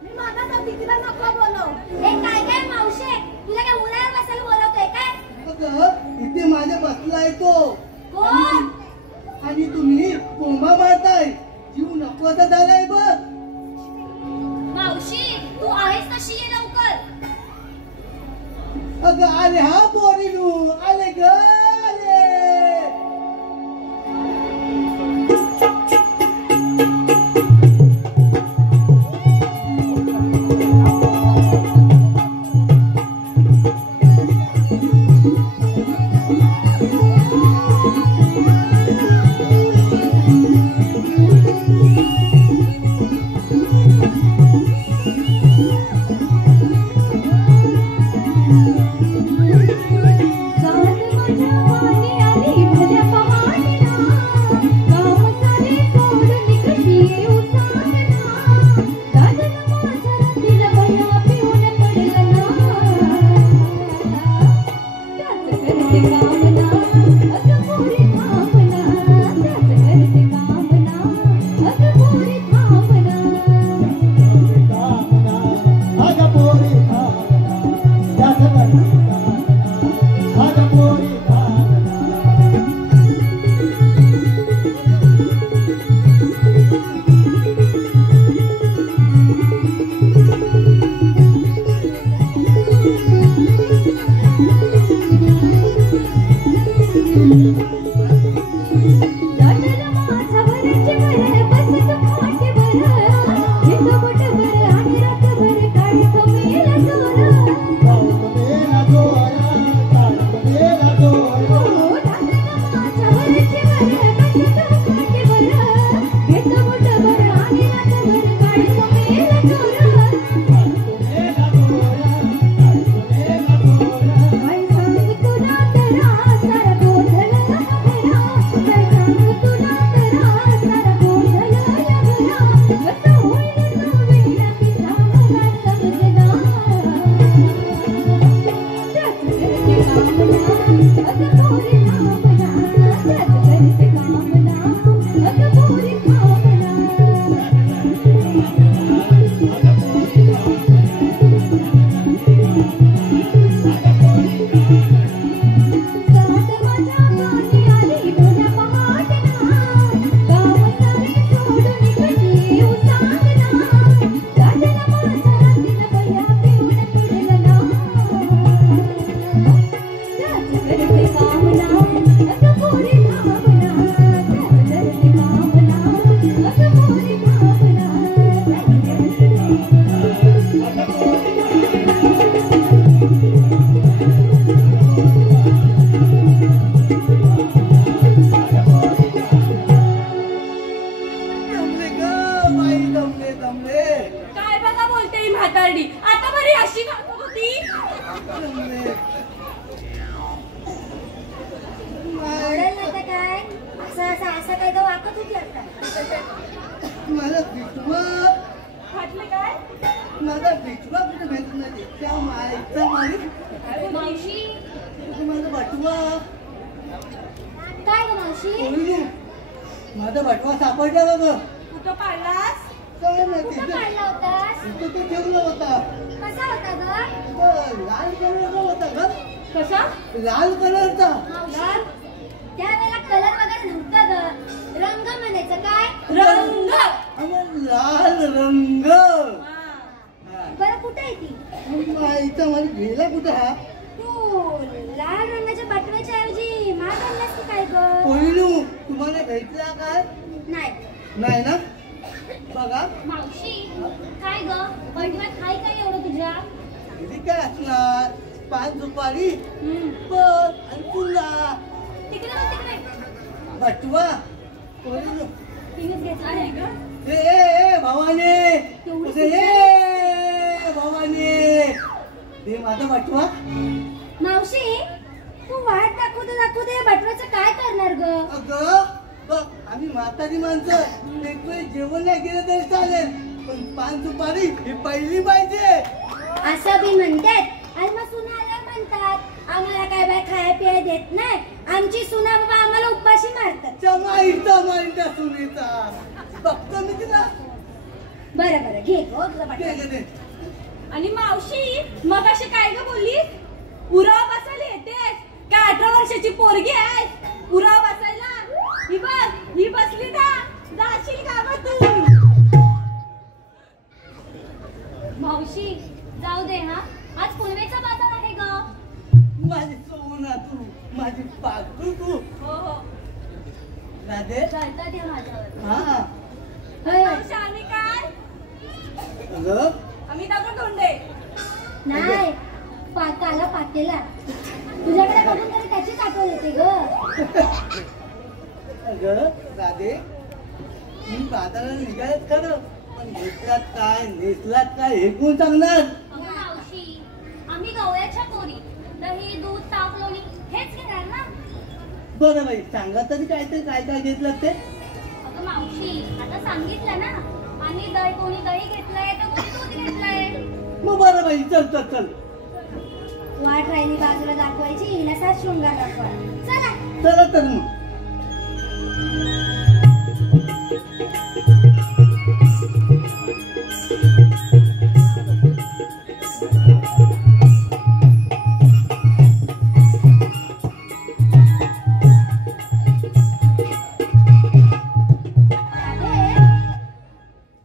मी मागत होती तिला नको बोलव. ए काय काय मावशे, तुला काय उन्हाळ्यात बसायला बोलवतोय काय? अगं इथे माझ्या बसलाय तो. कोण? आणि तुम्ही बोंबा मारताय. जीव नकोसा झालाय बघ. मावशी, तू आहेस तशी ये लवकर. अगं आले हा पोरीनू, आले ग आले. माझा बटवा सापडला बघ. कुठं पाळलास? काय नाही कुठं काढला होतास? तिथे तो ठेवला होता. कसा होता ग? लाल कलरचा होता ग. कसा? लाल कलरचा. लाल? त्यावेळेला कलर वगैरे नव्हता ग. रंग म्हणायचं काय? रंग. लाल रंग. बरं कुठे आहे ती? माईचा मला गेला कुठं हा? तू लाल रंगाच्या बटव्याच्या ऐवजी माठ आणलास की काय ग? कोहिनू तुम्हाला भेटला काय? नाही. नाही ना? बघा मावशी, काय ग? बटव्यात हाय काय एवढं तुझ्या? किती काय असणार? 5 सुपारी बर आणि तुला तिकडे बघ, तिकडे. बटवा. कोहिनू तिनेच घेतला नाही का? ए भावाने भावाने ते माझा बटवा. मावशी तू वाट दाखवते बटव्याचं काय करणार ग? अगं बघ आम्ही म्हातारी माणसं एक वेळ जेवण नाही गेलं तरी चालेल पण पान सुपारी ही पहिली पाहिजे असं बी म्हणतात आणि मग सुनाला म्हणतात आम्हाला काय बाय खाय पिय देत नाही. आमची सुना बाबा आम्हाला उपाशी मारतात. चमाईचा सुनेचा बघतो मी तिला. बरं घे गो तुझा बटवा. दे. आणि मावशी मग अशी काय ग बोललीस? उराव बसायला येतेस का 18 वर्षाची पोरगी आहेस उराव बसायला? ही बघ ही बसली ना जाशील का ग तू? मावशी जाऊ दे हा, आज पुनवेचा बाजार आहे ग. माझी सोना तू माझी पाखरू तू. हो राधे चालता दे माझ्यावर. हा मावशी आम्ही काय? अगं आम्ही दगड धोंडे. नाही काला पातेला तुझ्याकडे बघून तरी त्याचीच आठवण येते ग. अगं राधे मी बाजाराला निघायच खरं पण घेतलात काय नेसलात काय हे कोण सांगणार? अगं मावशी आम्ही गवळ्याच्या पोरी दही दूध ताक लोणी हेच घेणार ना. बरं बाई सांगा तरी काय घेतलं ते. अगं मावशी आता सांगितलं ना आम्ही कोणी दही घेतलंय तर कोणी दूध घेतलंय. मग बरं बाई चल वाट राहिली बाजूला दाखवायची हिला शृंगार दाखवा. चला तर मग.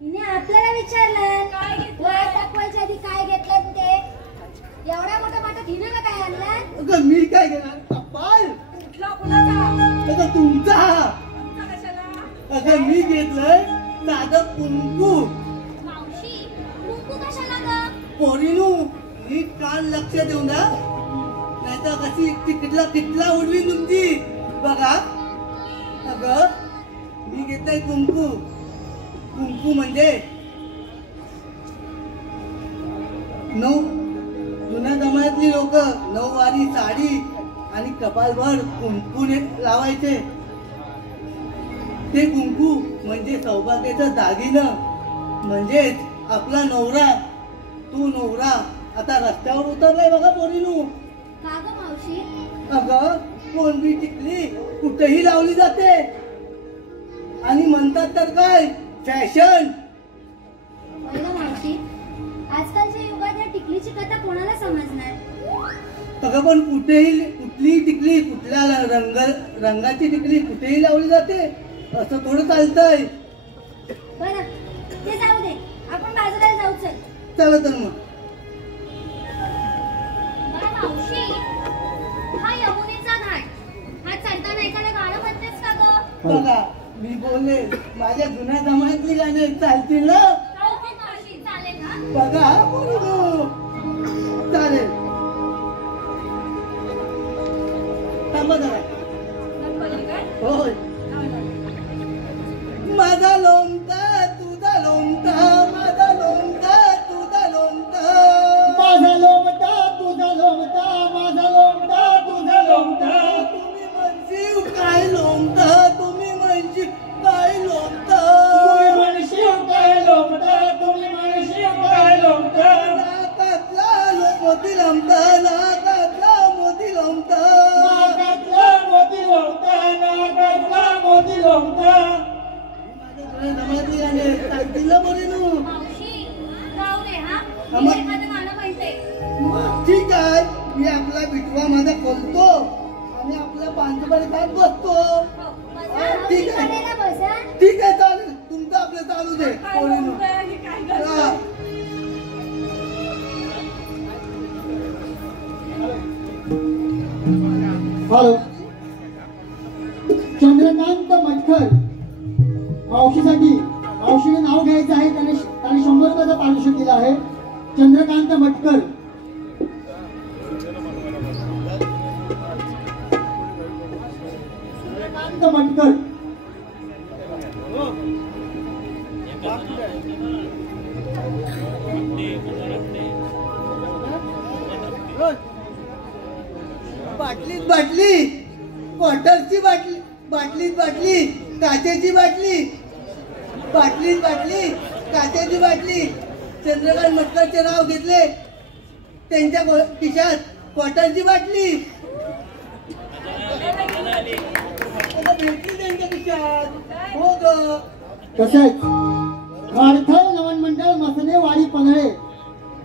हिने आपल्याला विचारलं वाट दाखवायच्या आधी काय घेतलं ते. एवढा मोठा वाटत हिने का काय आणलं? अगं मी काय घेणार कपाल. अगं तुमचा. अगं मी घेतलंय साधं कुंकू. मावशी कुंकू कशाला ग? पोरीनू नीट कान लक्ष देऊन द्या नाहीतर कशी किटला उडवी तुमची बघा. अगं मी घेतलंय कुंकू. कुंकू म्हणजे जुन्या जमान्यातली लोक नऊवारी साडी आणि कपालभर कुंकूने लावायचे. ते कुंकू म्हणजे सौभाग्याचं दागिनं. म्हणजेच आपला नवरा तू नवरा आता रस्त्यावर उतरलाय बघा पोरीनू. का ग मावशी? अगं कोणबी टिकली कुठेही लावली जाते आणि म्हणतात तर काय फॅशन. पहिलं मावशी आजकालच्या युगात या टिकलीची कथा कोणाला समजणार? अगं पण कुठलीही टिकली कुठल्या रंगाची टिकली कुठेही लावली जाते असं थोडं चालतंय. बरं ते जाऊ दे आपण बाजाराला जाऊ. चला तर मग. मावशी हा यमुनेचा घाट हा चढताना एखादं गाणं म्हणतेस का ग? बघा मी बोलले माझ्या जुन्या जमान्यातली गाणी चालतील ना. मावशी चालेल ना? बघा बोलू चालेल. थांबा जरा. होय माझा लोमता तुझा लोमता माझा लोमता तुझा लोमता माझा लोमटा तुझा लोमटा माझा लोमटा तुझा लोमटा. तुम्ही म्हणशील काय लोमता तुम्ही म्हणशील काय लोमता तुम्ही म्हणशील काय लोमटा तुम्ही म्हणशील काय लोमटा. नाकातला मोती लोमता नाकातला मोती लोमता नाकातला मोती लोमटा नाकातला मोती लोमटा. जमातली गाणे सांगतील ना बोलीनू. मावशी जाऊ दे हा आम्हा- मी एखादं गाणं म्हणते. ठीक आहे मी आपला बिटवा माझा खोलतो आणि आपल्या पांचबारी खात बसतो. हो, बसा, ठीक हौशी आहे. कडेला बसा. ठीक आहे चालेल तुमचं आपलं चालू दे बोलीनू. हा. हॅलो चंद्रकांत मटकर मावशीसाठी मावशीने नाव घ्यायचं आहे. त्याने 100 रुपयाचं पारितोषिक दिलं आहे. चंद्रकांत मटकर. चंद्रकांत मटकर बाटलीत बाटली, क्वार्टरची बाटली, बाटलीत बाटली, काचेची बाटली, बाटलीत बाटली, काचेची बाटली. चंद्रकांत मटकरचे नाव घेतले, त्यांच्या खिशात क्वार्टरची बाटली. भेटली त्यांच्या खिशात. हो ग. तसेच घारथळ नवन मंडळ मसनेवाडी पनळे,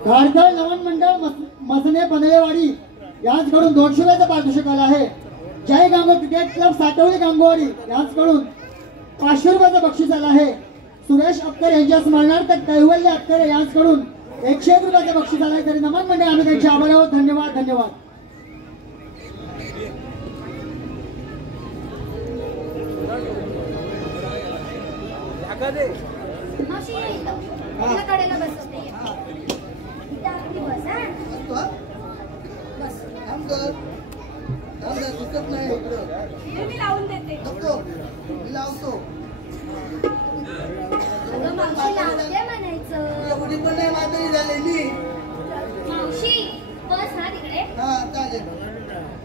घारथळ नवन मंडळ मसने पनळेवाडी यांचकडून 200 रुपयाचं पारितोषिक आलं आहे. जय गांगो क्रिकेट क्लब साटवली गांगोवाडी यांचकडून 500 रुपयाचं बक्षीस आलं आहे. सुरेश अख्तर यांच्या स्मरणार्थ कैवल्य अख्तर यांचकडून 101 रुपयाचं बक्षीस आलं आहे. तरी नमन मंडळ आम्ही त्यांचे आभार आहोत. धन्यवाद धन्यवाद. मावशी ये इथं. तुला कडेला बसवते. इथं आपली बस हा. बस. हे मी लावून देते. अगं मावशी लावते म्हणायचं. एवढी पण नाही म्हातारी झालेली. मावशी बस हा तिकडे. हा चालेल.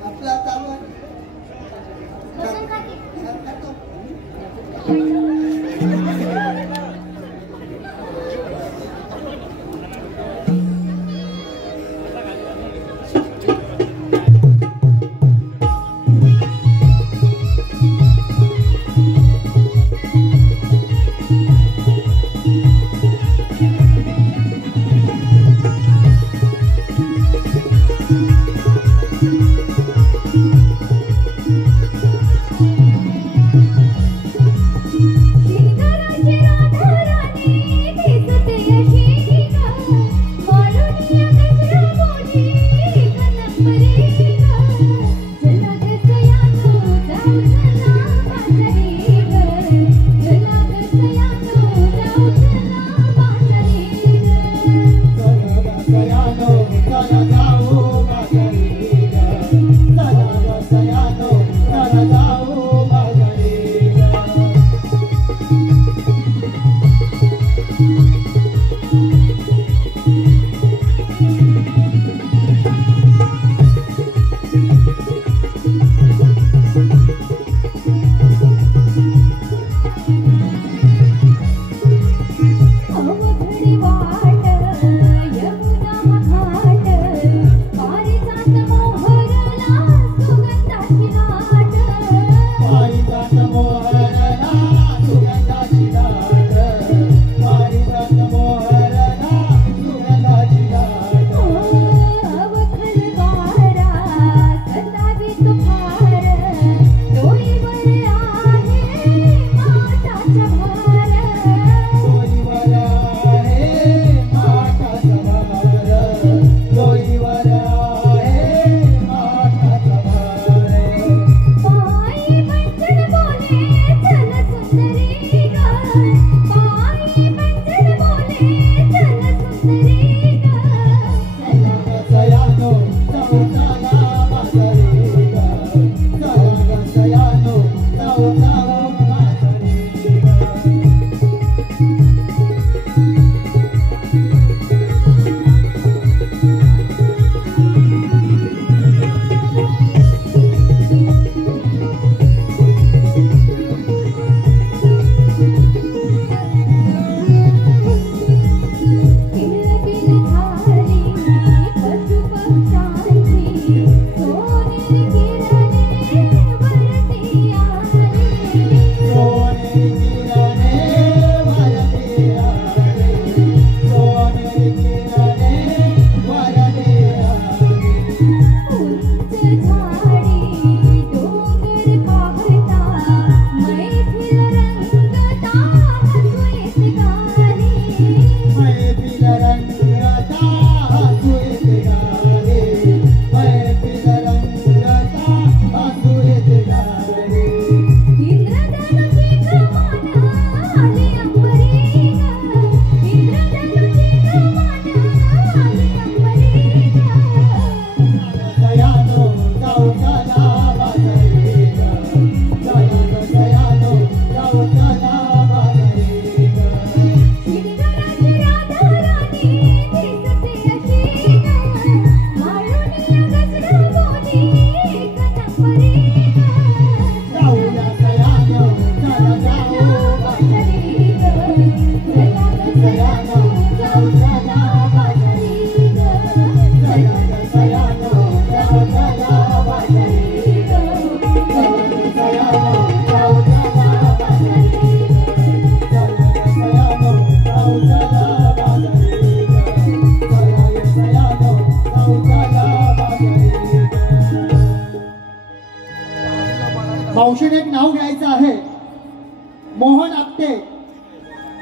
आपला चालू आहे. बसून खाते. खातो.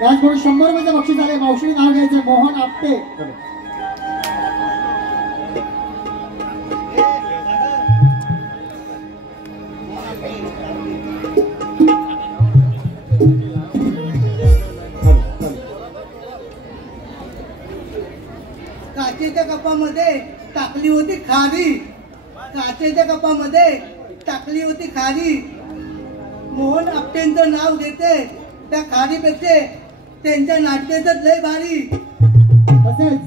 याचकडून 100 रुपयाचं बक्षीस आले. मावशी नाव घ्यायचं मोहन आपटे. काचेच्या कपामध्ये टाकली होती खारी. काचेच्या कपामध्ये टाकली होती खारी. मोहन आपटेंचं नाव घेते त्या खारीपेक्षा त्यांच्या नाट्याचं लय भारी. तसेच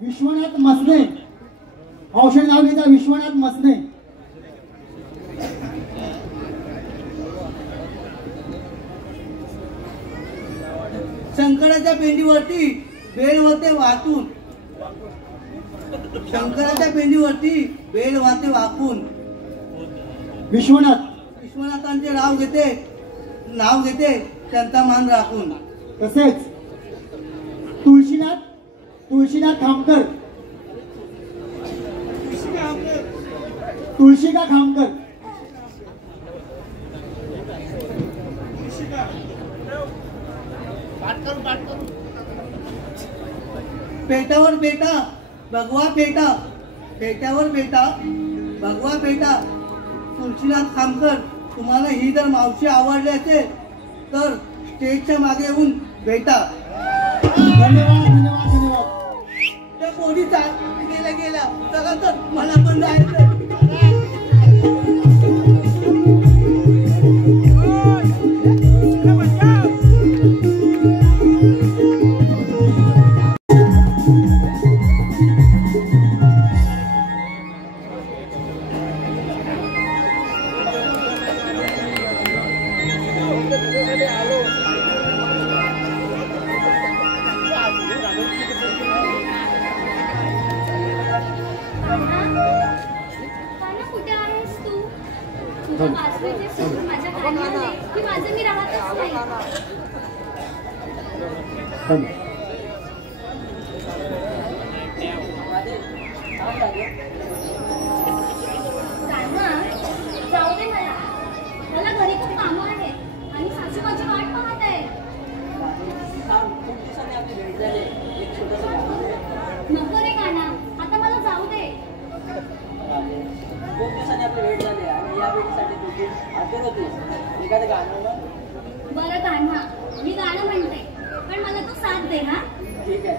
विश्वनाथ मसने औषध नाव घ्यायचं विश्वनाथ मसने. शंकराच्या पेंडीवरती बेल होते वाहतून. शंकराच्या पेंडीवरती बेल वाहते वाकून. विश्वनाथांचे नाव घेते त्यांचा मान राखून. तसेच तुळशीनाथ खामकर. तुळशिका खामकर. पेटावर बेटा भगवा पेटा. पेट्यावर बेटा भगवा पेटा. तुळशीनाथ खामकर, तुम्हाला ही जर मावशी आवडली असेल तर स्टेजच्या मागे येऊन भेटा. धन्यवाद धन्यवाद धन्यवाद. त्या पोरी गेल्या चला तर मला पण जायचं. नको रे काना, आता मला जाऊ दे. खूप दिवसांनी आपली भेट झाली आणि या भेटीसाठी तुझी आतुर होतीस. एखादं गाणं बरं कान्हा, मी गाणं म्हणते पण मला तू साथ दे. हा ठीक आहे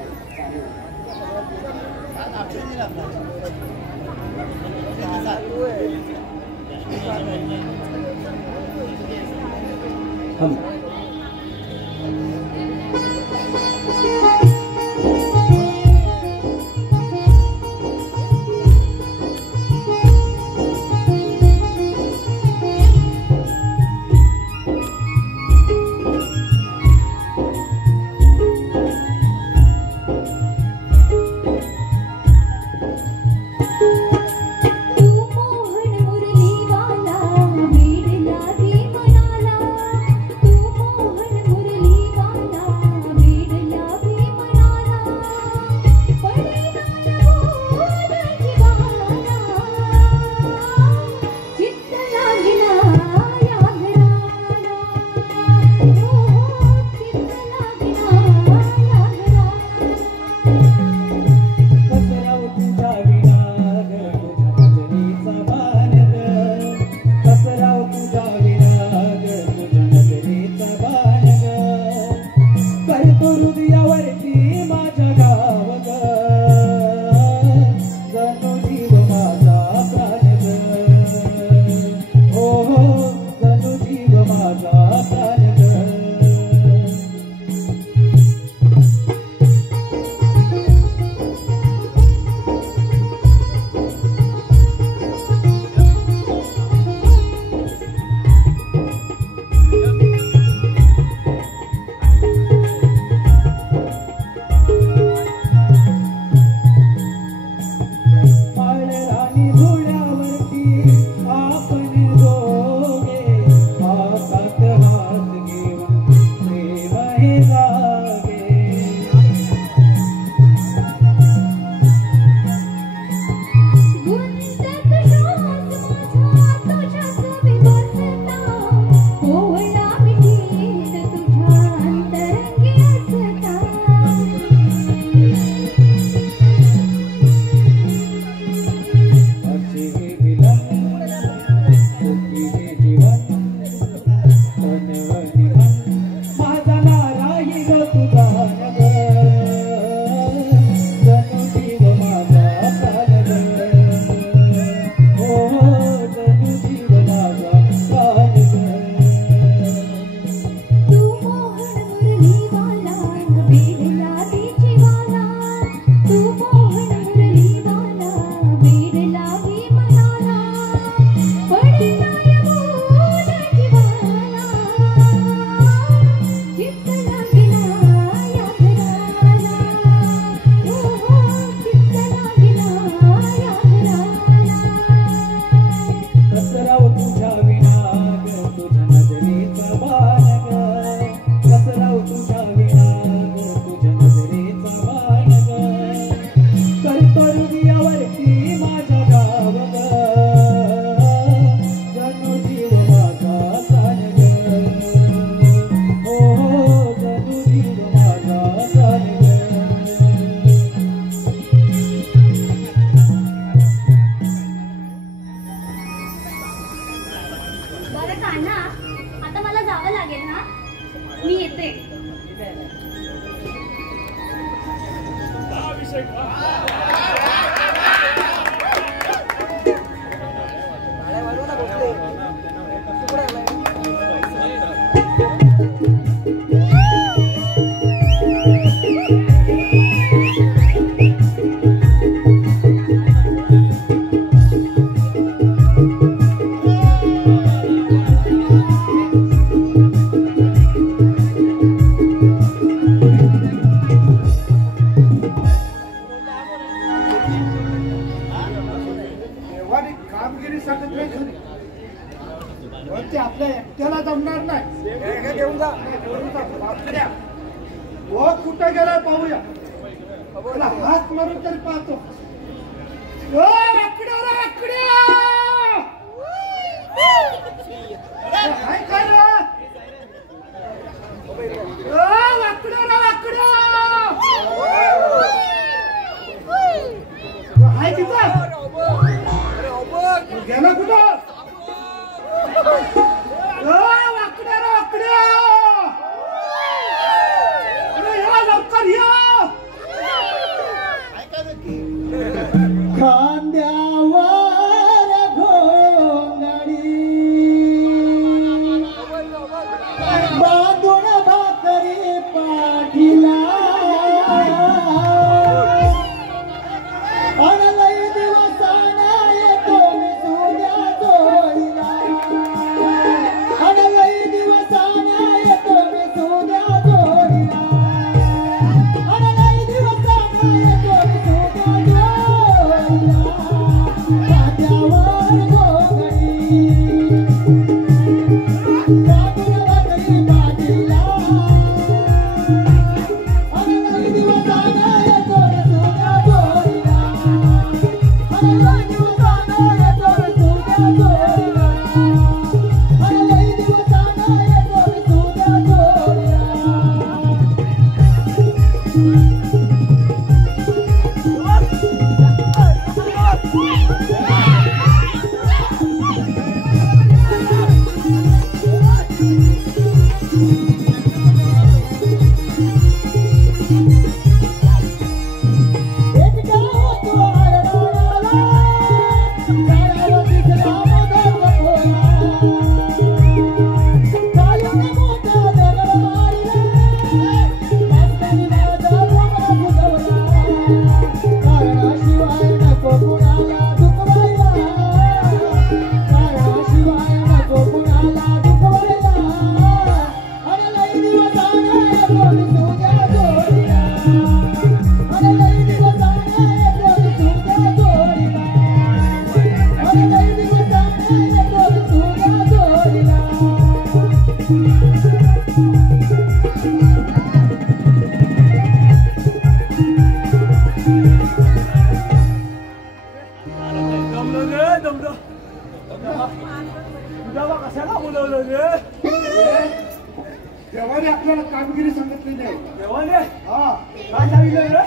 देवाने आपल्याला कामगिरी सांगितली नाही. देवाने हा काय सांगितलं रे?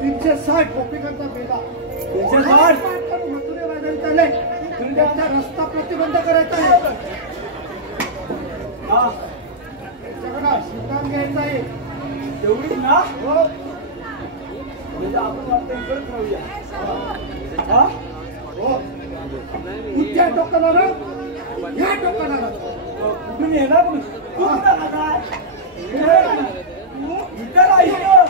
360 गोपिकांचा बेला 360 मथुरे वाजायला आले. त्यांचा रस्ता प्रतिबंध करायचा आहे. हा बघा शिवदान घ्यायचं आहे. एवढीच ना हो म्हणजे आपण वाटतं इकडेच राहूया. हा हो कुठच्या टोकाला ना ह्या टोकाला ना कुठून येणार तू कुठं राहणार? इथं राहायचं.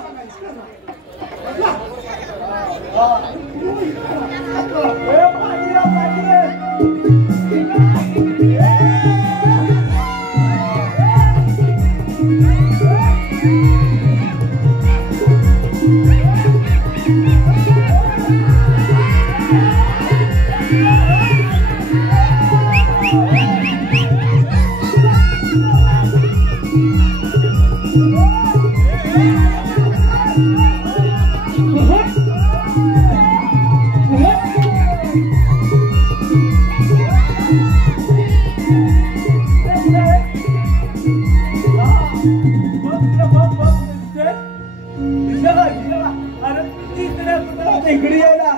इकडे यायला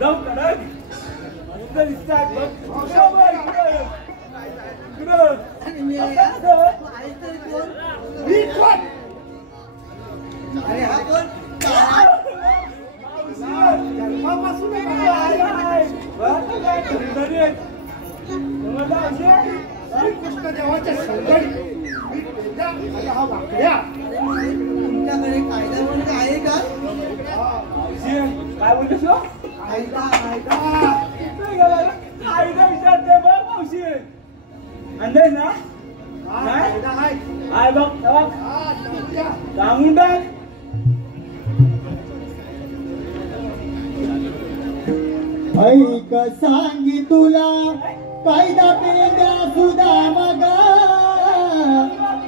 दम कडक अरे हा कोण जन्मापासून श्रीकृष्ण देवाच्या सौंदर्य हा वाकड्या तुमच्याकडे कायदा वगैरे आहे का? काय बोलतेस कायदा कायदा आईला विचारते बघ मावशी अंदाज ना कायदा आहे. आय बघ बघ हा, तुमच्या सांगून टाक ऐक सांगी तुला कायदा पेंड्या सुद्धा मगा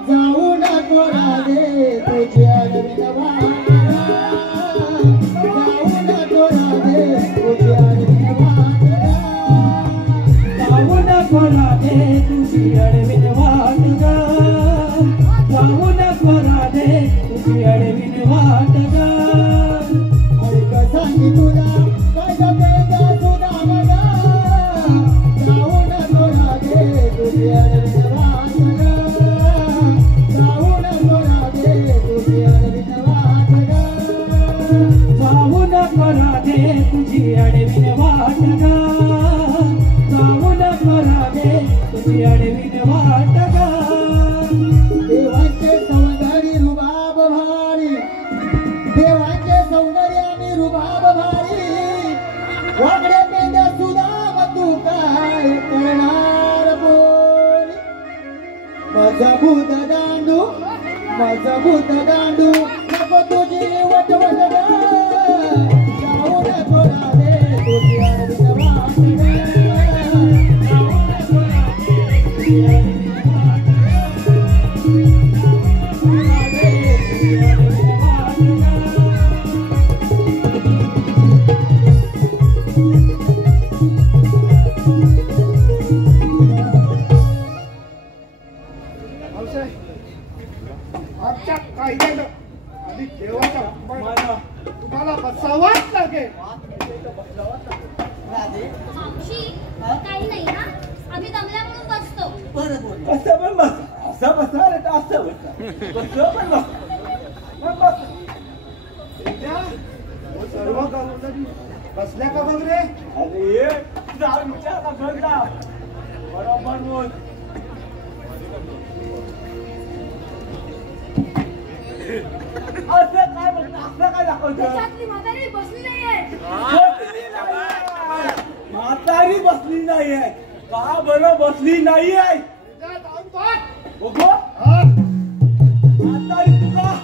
जाऊ नको राधे तुझी अडविन वाटगा जाऊ नको राधे तुझी अडविन वाटगा जाऊ नको राधे तुझी अडविन वाटगा जाऊ नको राधे तुझी अडविन वाटगा ऐक सांगी तुला कायदा पेंड्या सुद्धा मगा जाऊ नको राधे तुझी अडविन वाटगा जाऊ नको राधे तुझी अडविन वाटगा जाऊ नको राधे तुझी अडविन वाटगा जाऊ नको राधे तुझी अडविन वाटगा देवांचे सौंदर्य रुबाब भारी देवांचे सौंदर्य आणि रुबाब भारी वाकड्या पेंड्या सुद्धा तू काय करणार बोल मजबूत दांडू नको तुझी वटवट जाऊ नको राधे तुझी अडविन वाटगा जाऊ नको राधे तुझी अडविन वाटगा जाऊ नको राधे तुझी अडविन वाटगा आजच्या कायद्यानं आणि देवाच्या हुकमानं तुम्हाला बसावाच लागेल. राधे मावशी काही नाही ना आम्ही दमल्या म्हणून बसतो. बरं बोल. कसं पण बस असं बसणार आहे का असं बसणार कसं पण बस पण बस त्या सर्व कर्मचारी बसल्या का बघ रे. अरे तुझा विचार का बघ ना बरोबर बोल असं काय बघ असं काय दाखवतो त्याच्यातली म्हातारी बसली नाहीये. म्हातारी बसली नाहीये का बरं बसली नाहीये जा जाऊन बघ. बघू हा. म्हातारी तुला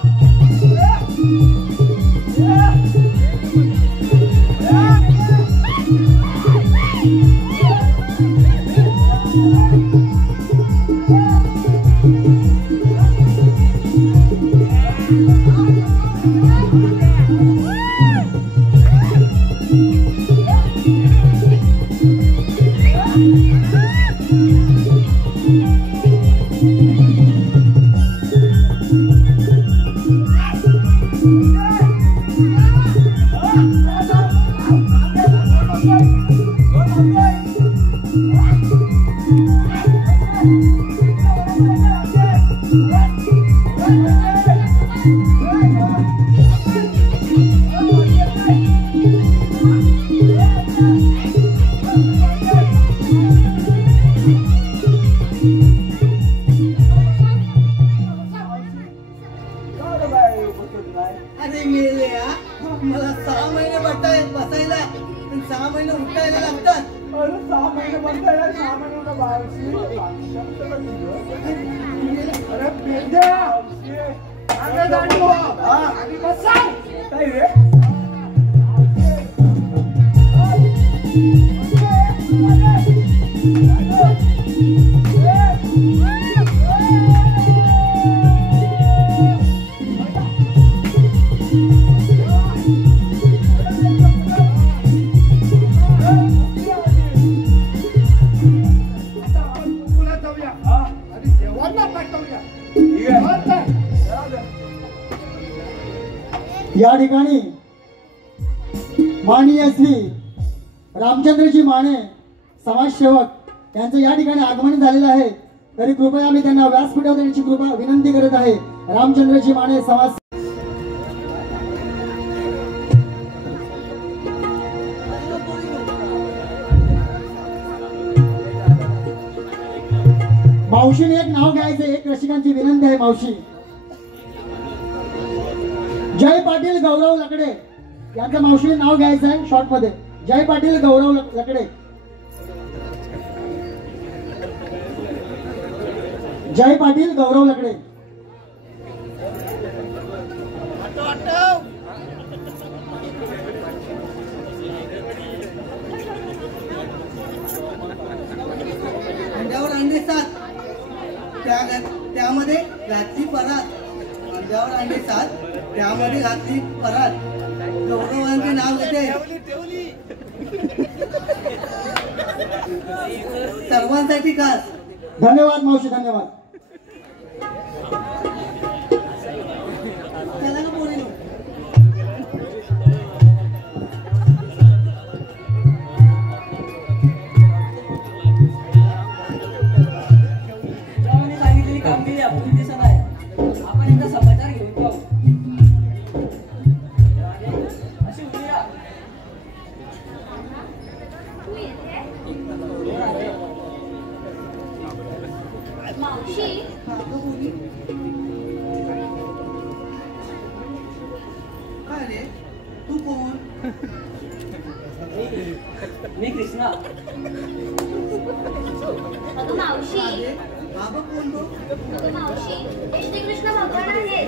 Thank you. यायला लागतात. अरे 6 महिने बंद आहे, 6 महिन्याला मावशी अरे पेंड्या अरे दांडू आणि बसा काय रे या ठिकाणी माननीय श्री रामचंद्रजी माने समाजसेवक यांचं या ठिकाणी आगमन झालेलं आहे. तरी कृपया मी त्यांना व्यासपीठावर देण्याची कृपा विनंती करत आहे. रामचंद्रजी माने समाज मावशीने एक नाव घ्यायचं, एक रसिकांची विनंती आहे. मावशी जय पाटील गौरव लकडे यांचं मावशीने नाव घ्यायचं आहे शॉर्ट मध्ये. जय पाटील गौरव लकडे, जय पाटील गौरव लकडे. अंड्यावर अंडे 7 त्यामध्ये रात्री परात. अंड्यावर अंडे 7 त्यामध्ये रात्री परात. गौरवांचे नाव घेते. सर्वांसाठी खास. धन्यवाद मावशी, धन्यवाद. चला का पोरीनो. सांगितलेली कामगिरी आपली दिसत आहे. आपण एकदा समाचार घेऊन पाहू. अशी उद्या तू येते मावशी. काय रे तू कोण? मी कृष्णा. अगं मावशी, अरे बाबा कोण तो? अगं मावशी, हे श्रीकृष्ण भगवान आहेत.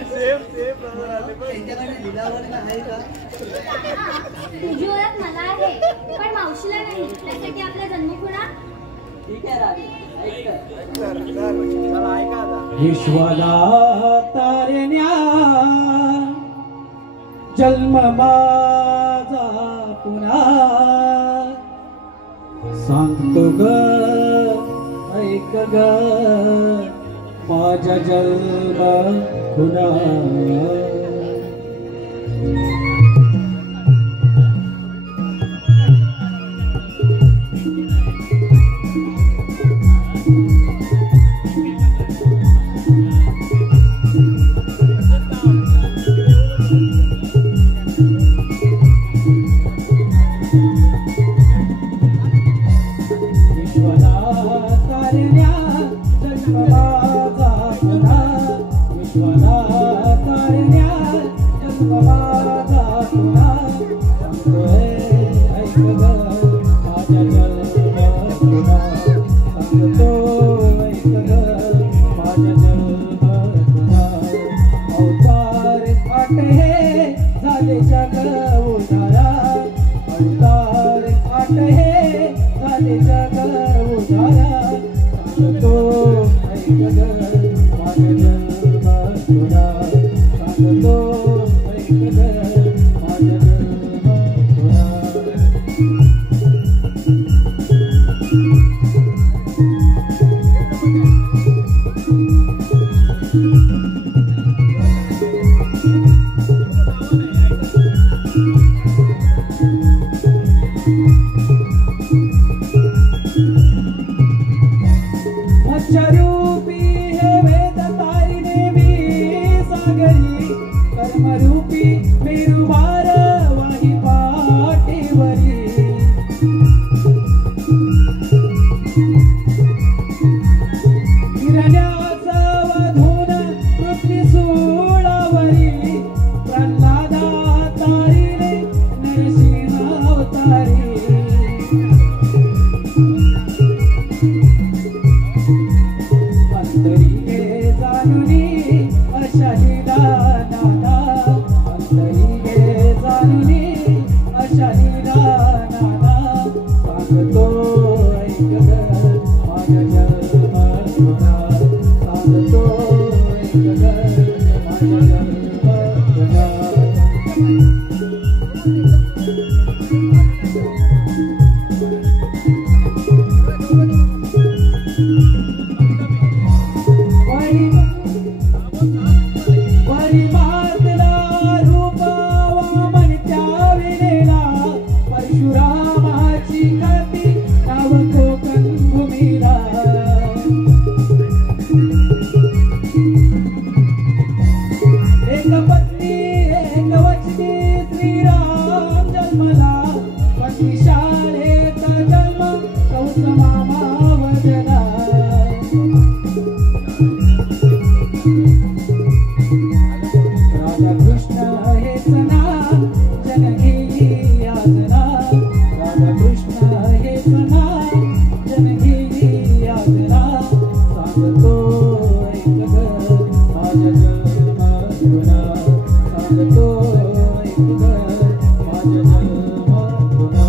त्यांच्याकडे लिलावर का आहे का? तुझी ओळख मला आहे पण मावशीला नाही. त्यासाठी आपला जन्म खुणा. ठीक आहे राजे, ऐक विश्वाला तारण्या जन्म माझा पुन्हा सांगतो ग ऐक ग माझा जन्म पुन्हा. समामावजना राधा कृष्ण हेच नाम जनकी यातना राधा कृष्ण हेच नाम जनकी यातना सांगतो ऐक ग माझ्या जन्मधुना सांगतो ऐक ग माझ्या जन्मधुना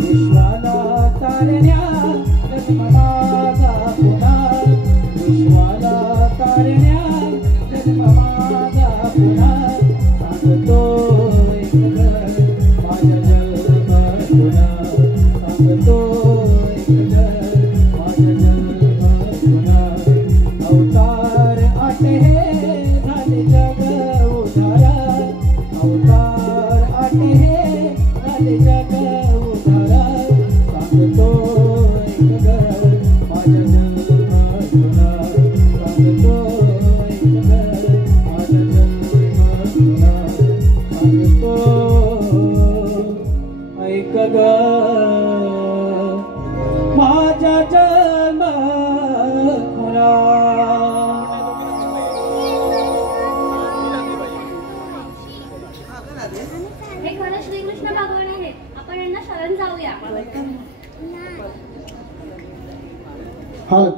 विश्वाला तारण्या जन्म माझा पुन्हा विश्वाला तारण्या जन्म माझा पुन्हा सांगतो ऐक ग माझ्या जन्मधुना सांगतो ऐक ग माझ्या जन्मधुना अवतार आठ हे झाले जग उधारा अवतार आठ हे झाले जग उधारा सांगतो ऐक ग माझ्या जन्मधुना सांगतो ऐक ग माझ्या जन्मधुना सांगतो ऐक ग माझ्या जन्मधुना हे खरं श्रीकृष्ण भगवान आहेत. आपण यांना शरण जाऊया. हाल